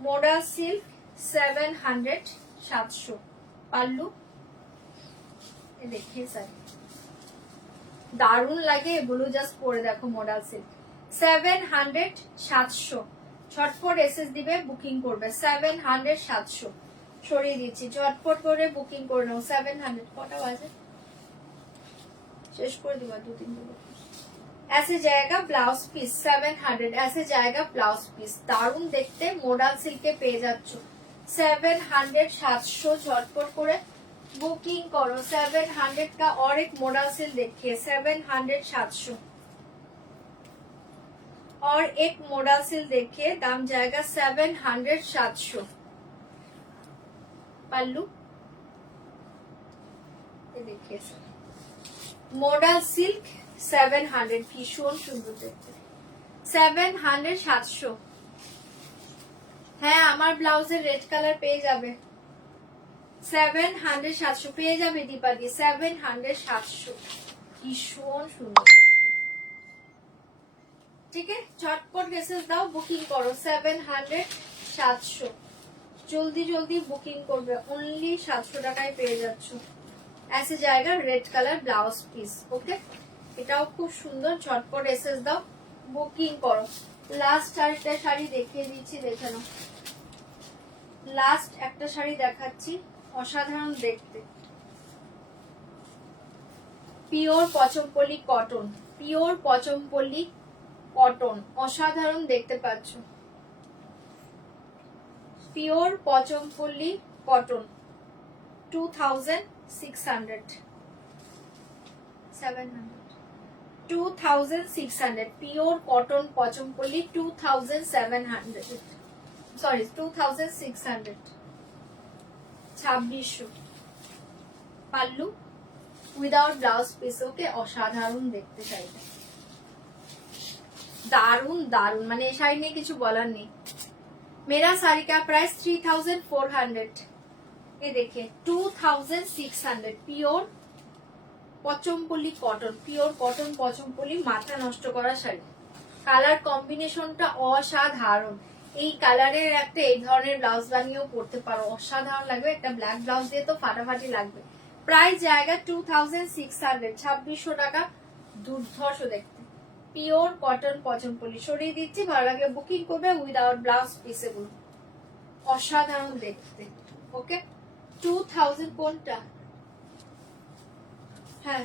Model silk 700, 700। पल्लू देखिए सर, दारुण लगे। ब्लू जस्ट পরে দেখো। Model silk 700, 700। ঝটপট এসএস দিবে, বুকিং করবে। 700, 700। সরিয়ে দিচ্ছি, ঝটপট করে বুকিং করে নাও। 700। কটা বাজে, শেষ করে দিবা 2-3 মিনিট। ऐसे जाएगा ब्लाउज पीस 700। ऐसे जाएगा ब्लाउज पीस। दारुण देखते, मोडल सिल्के পেয়ে যাচ্ছ। 700, 700। ঝটপট করে बुकिंग करो। 700 का और एक मोडल सिल्क देखिए। 700, 700। और एक मोडल सिल्क देखिए, दाम जाएगा 700, 700। पल्लू ये देखिए सर, मोडल सिल्क 700, ভীষণ সুন্দর দেখতে। 700, 700। হ্যাঁ, আমার ব্লাউজের রেড কালার পেয়ে যাবে। 700, 700 পেয়ে যাবে দীপাদি। 700, 700, ভীষণ সুন্দর। ঠিক আছে, ঝটপট মেসেজ দাও, বুকিং করো। 700, 700। জলদি জলদি বুকিং করবে, অনলি 700 টাকায় পেয়ে যাচ্ছ। ऐसे जाएगा red colour blouse piece. Okay, এটাও খুব সুন্দর। ঝটপট এসএস দাও, বুকিং করো। লাস্ট আরেকটা শাড়ি দেখিয়ে দিচ্ছি, দেখে নাও। লাস্ট একটা শাড়ি দেখাচ্ছি, অসাধারণ দেখতে। Pure Pochampally cotton, pure Pochampally cotton, অসাধারণ দেখতে পাচ্ছ, pure Pochampally cotton, 2600, 2600 pure cotton Pochampally, 2700, sorry 2600, 2600 pallu without blouse piece. Okay, অসাধারণ দেখতে শাড়িটা, দারুন দারুন, মানে এই শাড়ি নিয়ে কিছু বলার নেই। मेरा साड़ी का प्राइस 3400, ये देखिए 2600 pure Pochampally cotton, pure cotton পচমপল্লী, মাথা নষ্ট করা শাড়ি। কালার কম্বিনেশনটা অসাধারণ, এই কালারের একটা এই ধরনের ব্লাউজ বানিয়েও পরতে পারো, অসাধারণ লাগবে। একটা ব্ল্যাক ব্লাউজ দিয়ে তো ফাটাফাটি লাগবে। প্রাইস জায়গা 2600, 2600 টাকা, দুর্ধর্ষ দেখতে, পিওর কটন পচমপল্লী। সরিয়ে দিচ্ছি, ভালো লাগলে বুকিং করবে উইদাউট ব্লাউজ পিস, এগুলো অসাধারণ দেখতে। ওকে, 2000 কোনটা, হ্যাঁ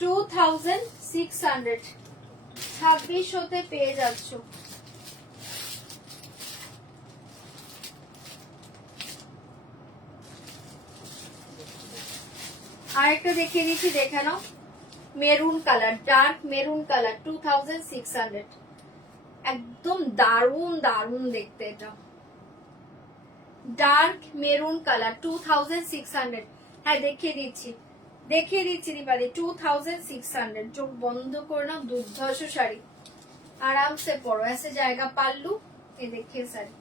2600, 2600 পেয়ে যাচ্ছ। আরেকটা দেখিয়ে দিচ্ছি, দেখে নাও, maroon colour, dark maroon colour, 2600, একদম দারুন দারুন দেখতে। এটা ডার্ক মেরুন কালার, 2600, হ্যাঁ দেখিয়ে দিচ্ছি দীপালি, 2600, চোখ বন্ধ করে নাও, দুর্ধর্ষ শাড়ি, আরামসে পরো। এসে জায়গা পাল্লু, এ দেখিয়ে শাড়ি,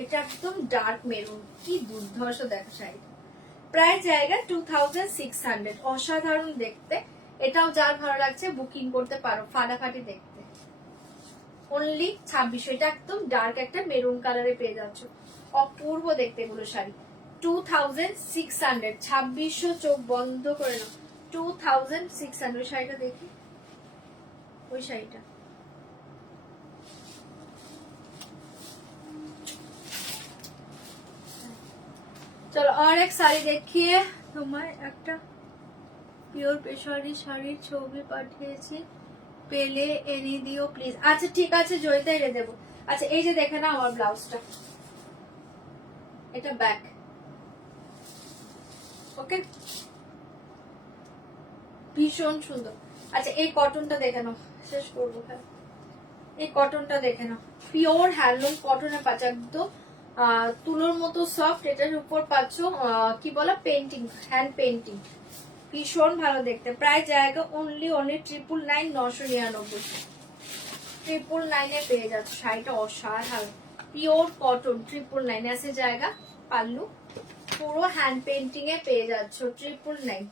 এটা একদম ডার্ক মেরুন, কি দুর্ধর্ষ দেখো শাড়ি। প্রায় জায়গা 2600, অসাধারণ দেখতে। এটাও যার ভালো লাগছে বুকিং করতে পারো, ফাটাফাটি দেখতে। অনলি 2600, এটা একদম ডার্ক একটা মেরুন কালারে পেয়ে যাচ্ছ, অপূর্ব দেখতে এগুলো শাড়ি। 2600, 2600, চোখ বন্ধ করে নাও, 2600। শাড়িটা দেখি, ওই শাড়িটা, চলো আর এক শাড়ি দেখিয়ে তোমার একটা পিওর পেশোয়ারি শাড়ির ছবি পাঠিয়েছি, পেলে এনে দিও প্লিজ। আচ্ছা ঠিক আছে জয়িতা, এনে দেবো। আচ্ছা এই যে দেখে না আমার ব্লাউজটা, এটা ব্যাক, ওকে ভীষণ সুন্দর। আচ্ছা এই কটনটা দেখে নাও, শেষ করবো, এই কটনটা দেখে নাও, পিওর হ্যান্ডলুম কটনে পাচ্ছ, একদম তুলোর মতো সফট। এটার উপর পাচ্ছ কি বলা, পেন্টিং, হ্যান্ড পেন্টিং, ভীষণ ভালো দেখতে। প্রায় জায়গা অনলি 999, 999, 999 পেয়ে যাচ্ছ শাড়িটা, অসাধারণ পিওর কটন, 999 আছে জায়গা পাল্লু, পুরো হ্যান্ড পেন্টিং এ পেয়ে যাচ্ছ, 999।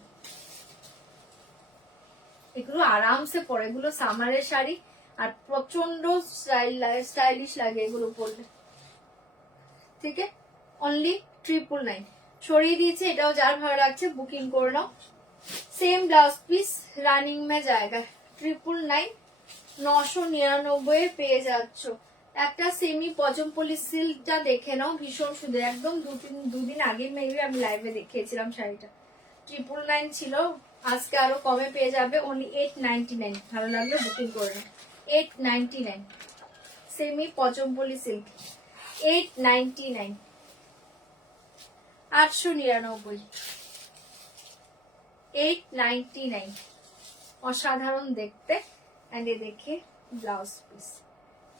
এগুলো আরামসে পরে, এগুলো সামারের শাড়ি, আর প্রচন্ড স্টাইলিশ লাগে এগুলো পরলে। ঠিক আছে, অনলি 999 সরিয়ে দিয়েছে। এটাও যার ভালো লাগছে বুকিং করে নাও। সেম ব্লাউজ পিস রানিং মে জায়গা, 999, 999 পেয়ে যাচ্ছ। একটা সেমি পচমপল্লী সিল্কটা দেখে নাও, ভীষণ সুন্দর, একদম দুদিন আগে মেবি আমি লাইভে দেখিয়েছিলাম শাড়িটা, 999 ছিল, আজকে আরো কমে পেয়ে যাবে, অনলি 899। ভালো লাগলে বুকিং করে নাও, 899 সেমি পচমপল্লী সিল্ক, 899, 899, 899, অসাধারণ দেখতে। এন্ড এ দেখে ব্লাউজ পিস,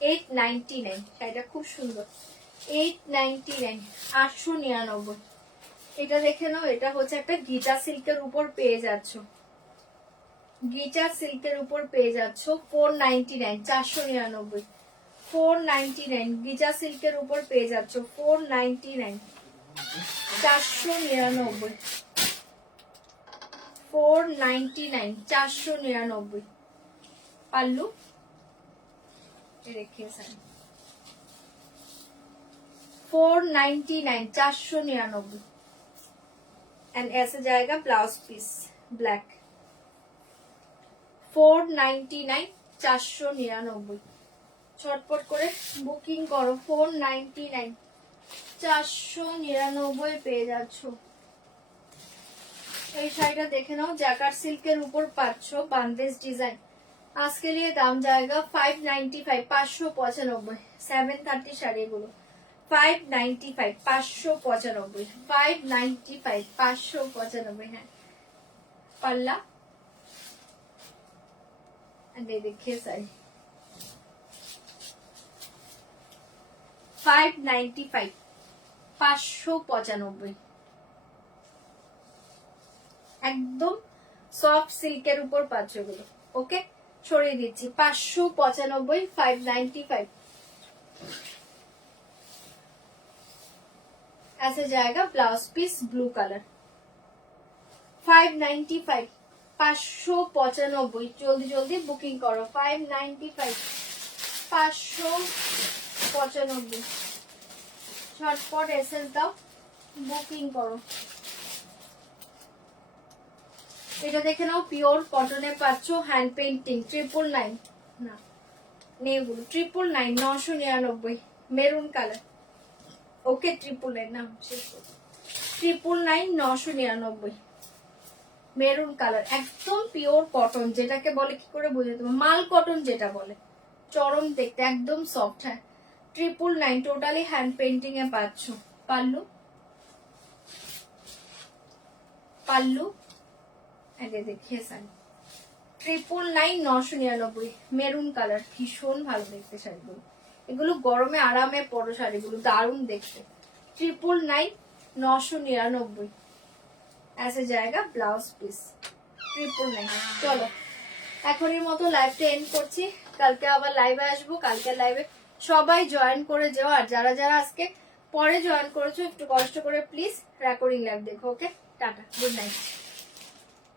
899, শাড়িটা খুব সুন্দর, 899, 899। এটা দেখে নাও, এটা হচ্ছে একটা গিটা সিল্কের উপর পেয়ে যাচ্ছ, গিটা সিল্কের উপর পেয়ে যাচ্ছ, 499, 499, 499, গিটা সিল্কের উপর পেয়ে যাচ্ছ, 499, 499, 499, 499 পাল্লু, রেখে 499, 499। एंड ऐसे जाएगा ब्लाउज पीस ब्लैक, 499, 499। ছটপট করে বুকিং করো, 499, 499 পেয়ে যাচ্ছ। এই শাড়িটা দেখে নাও, জ্যাকার্ড সিল্কের উপর পাচ্ছ, বান্দেজ ডিজাইন, आज के लिए दाम जाएगा 595, 595, 730 শাড়ি এগুলো 595, 595, 595, 595। হ্যাঁ পাল্লা देखिए साड़ी 595, 595 একদম সফট সিল্কের উপর পাচ্ছ এগুলো। ওকে ছড়িয়ে দিচ্ছি 595, 595। ऐसे जाएगा ब्लाउज पीस ब्लू कलर 595, 595। जल्दी जल्दी बुकिंग करो 595, 595। झटपट एसएस দাও বুকিং করো। এটা দেখে নাও পিওর কটনে পাচ্ছ হ্যান্ড পেইন্টিং 999 না নেই ওগুলো 999, 999 মেরুন কালার। ওকে 999 নাম শেষ করো 999, 999 মেরুন কালার একদম পিওর কটন যেটাকে বলে কি করে বুঝে তোমার মাল কটন যেটা বলে চরম দেখতে একদম সফট। হ্যাঁ 999 টোটালি হ্যান্ড পেইন্টিং এ পাচ্ছ। পাল্লু পাল্লু আগে দেখিয়ে সানি 999, 999 মেরুন কালার ভীষণ ভালো দেখতে শাড়িগুলো। এগুলো গরমে আরামে পরো শাড়িগুলো দারুণ দেখতে 999, 999। ऐसे जाएगा ब्लाउज পিস 999। চলো এখনের মতো লাইভটা এন্ড করছি, কালকে আবার লাইভে আসবো। কালকে লাইভে সবাই জয়েন করে যাও, আর যারা যারা আজকে পরে জয়েন করেছো একটু কষ্ট করে প্লিজ রেকর্ডিং লাইভ দেখো। ওকে টাটা, গুড নাইট।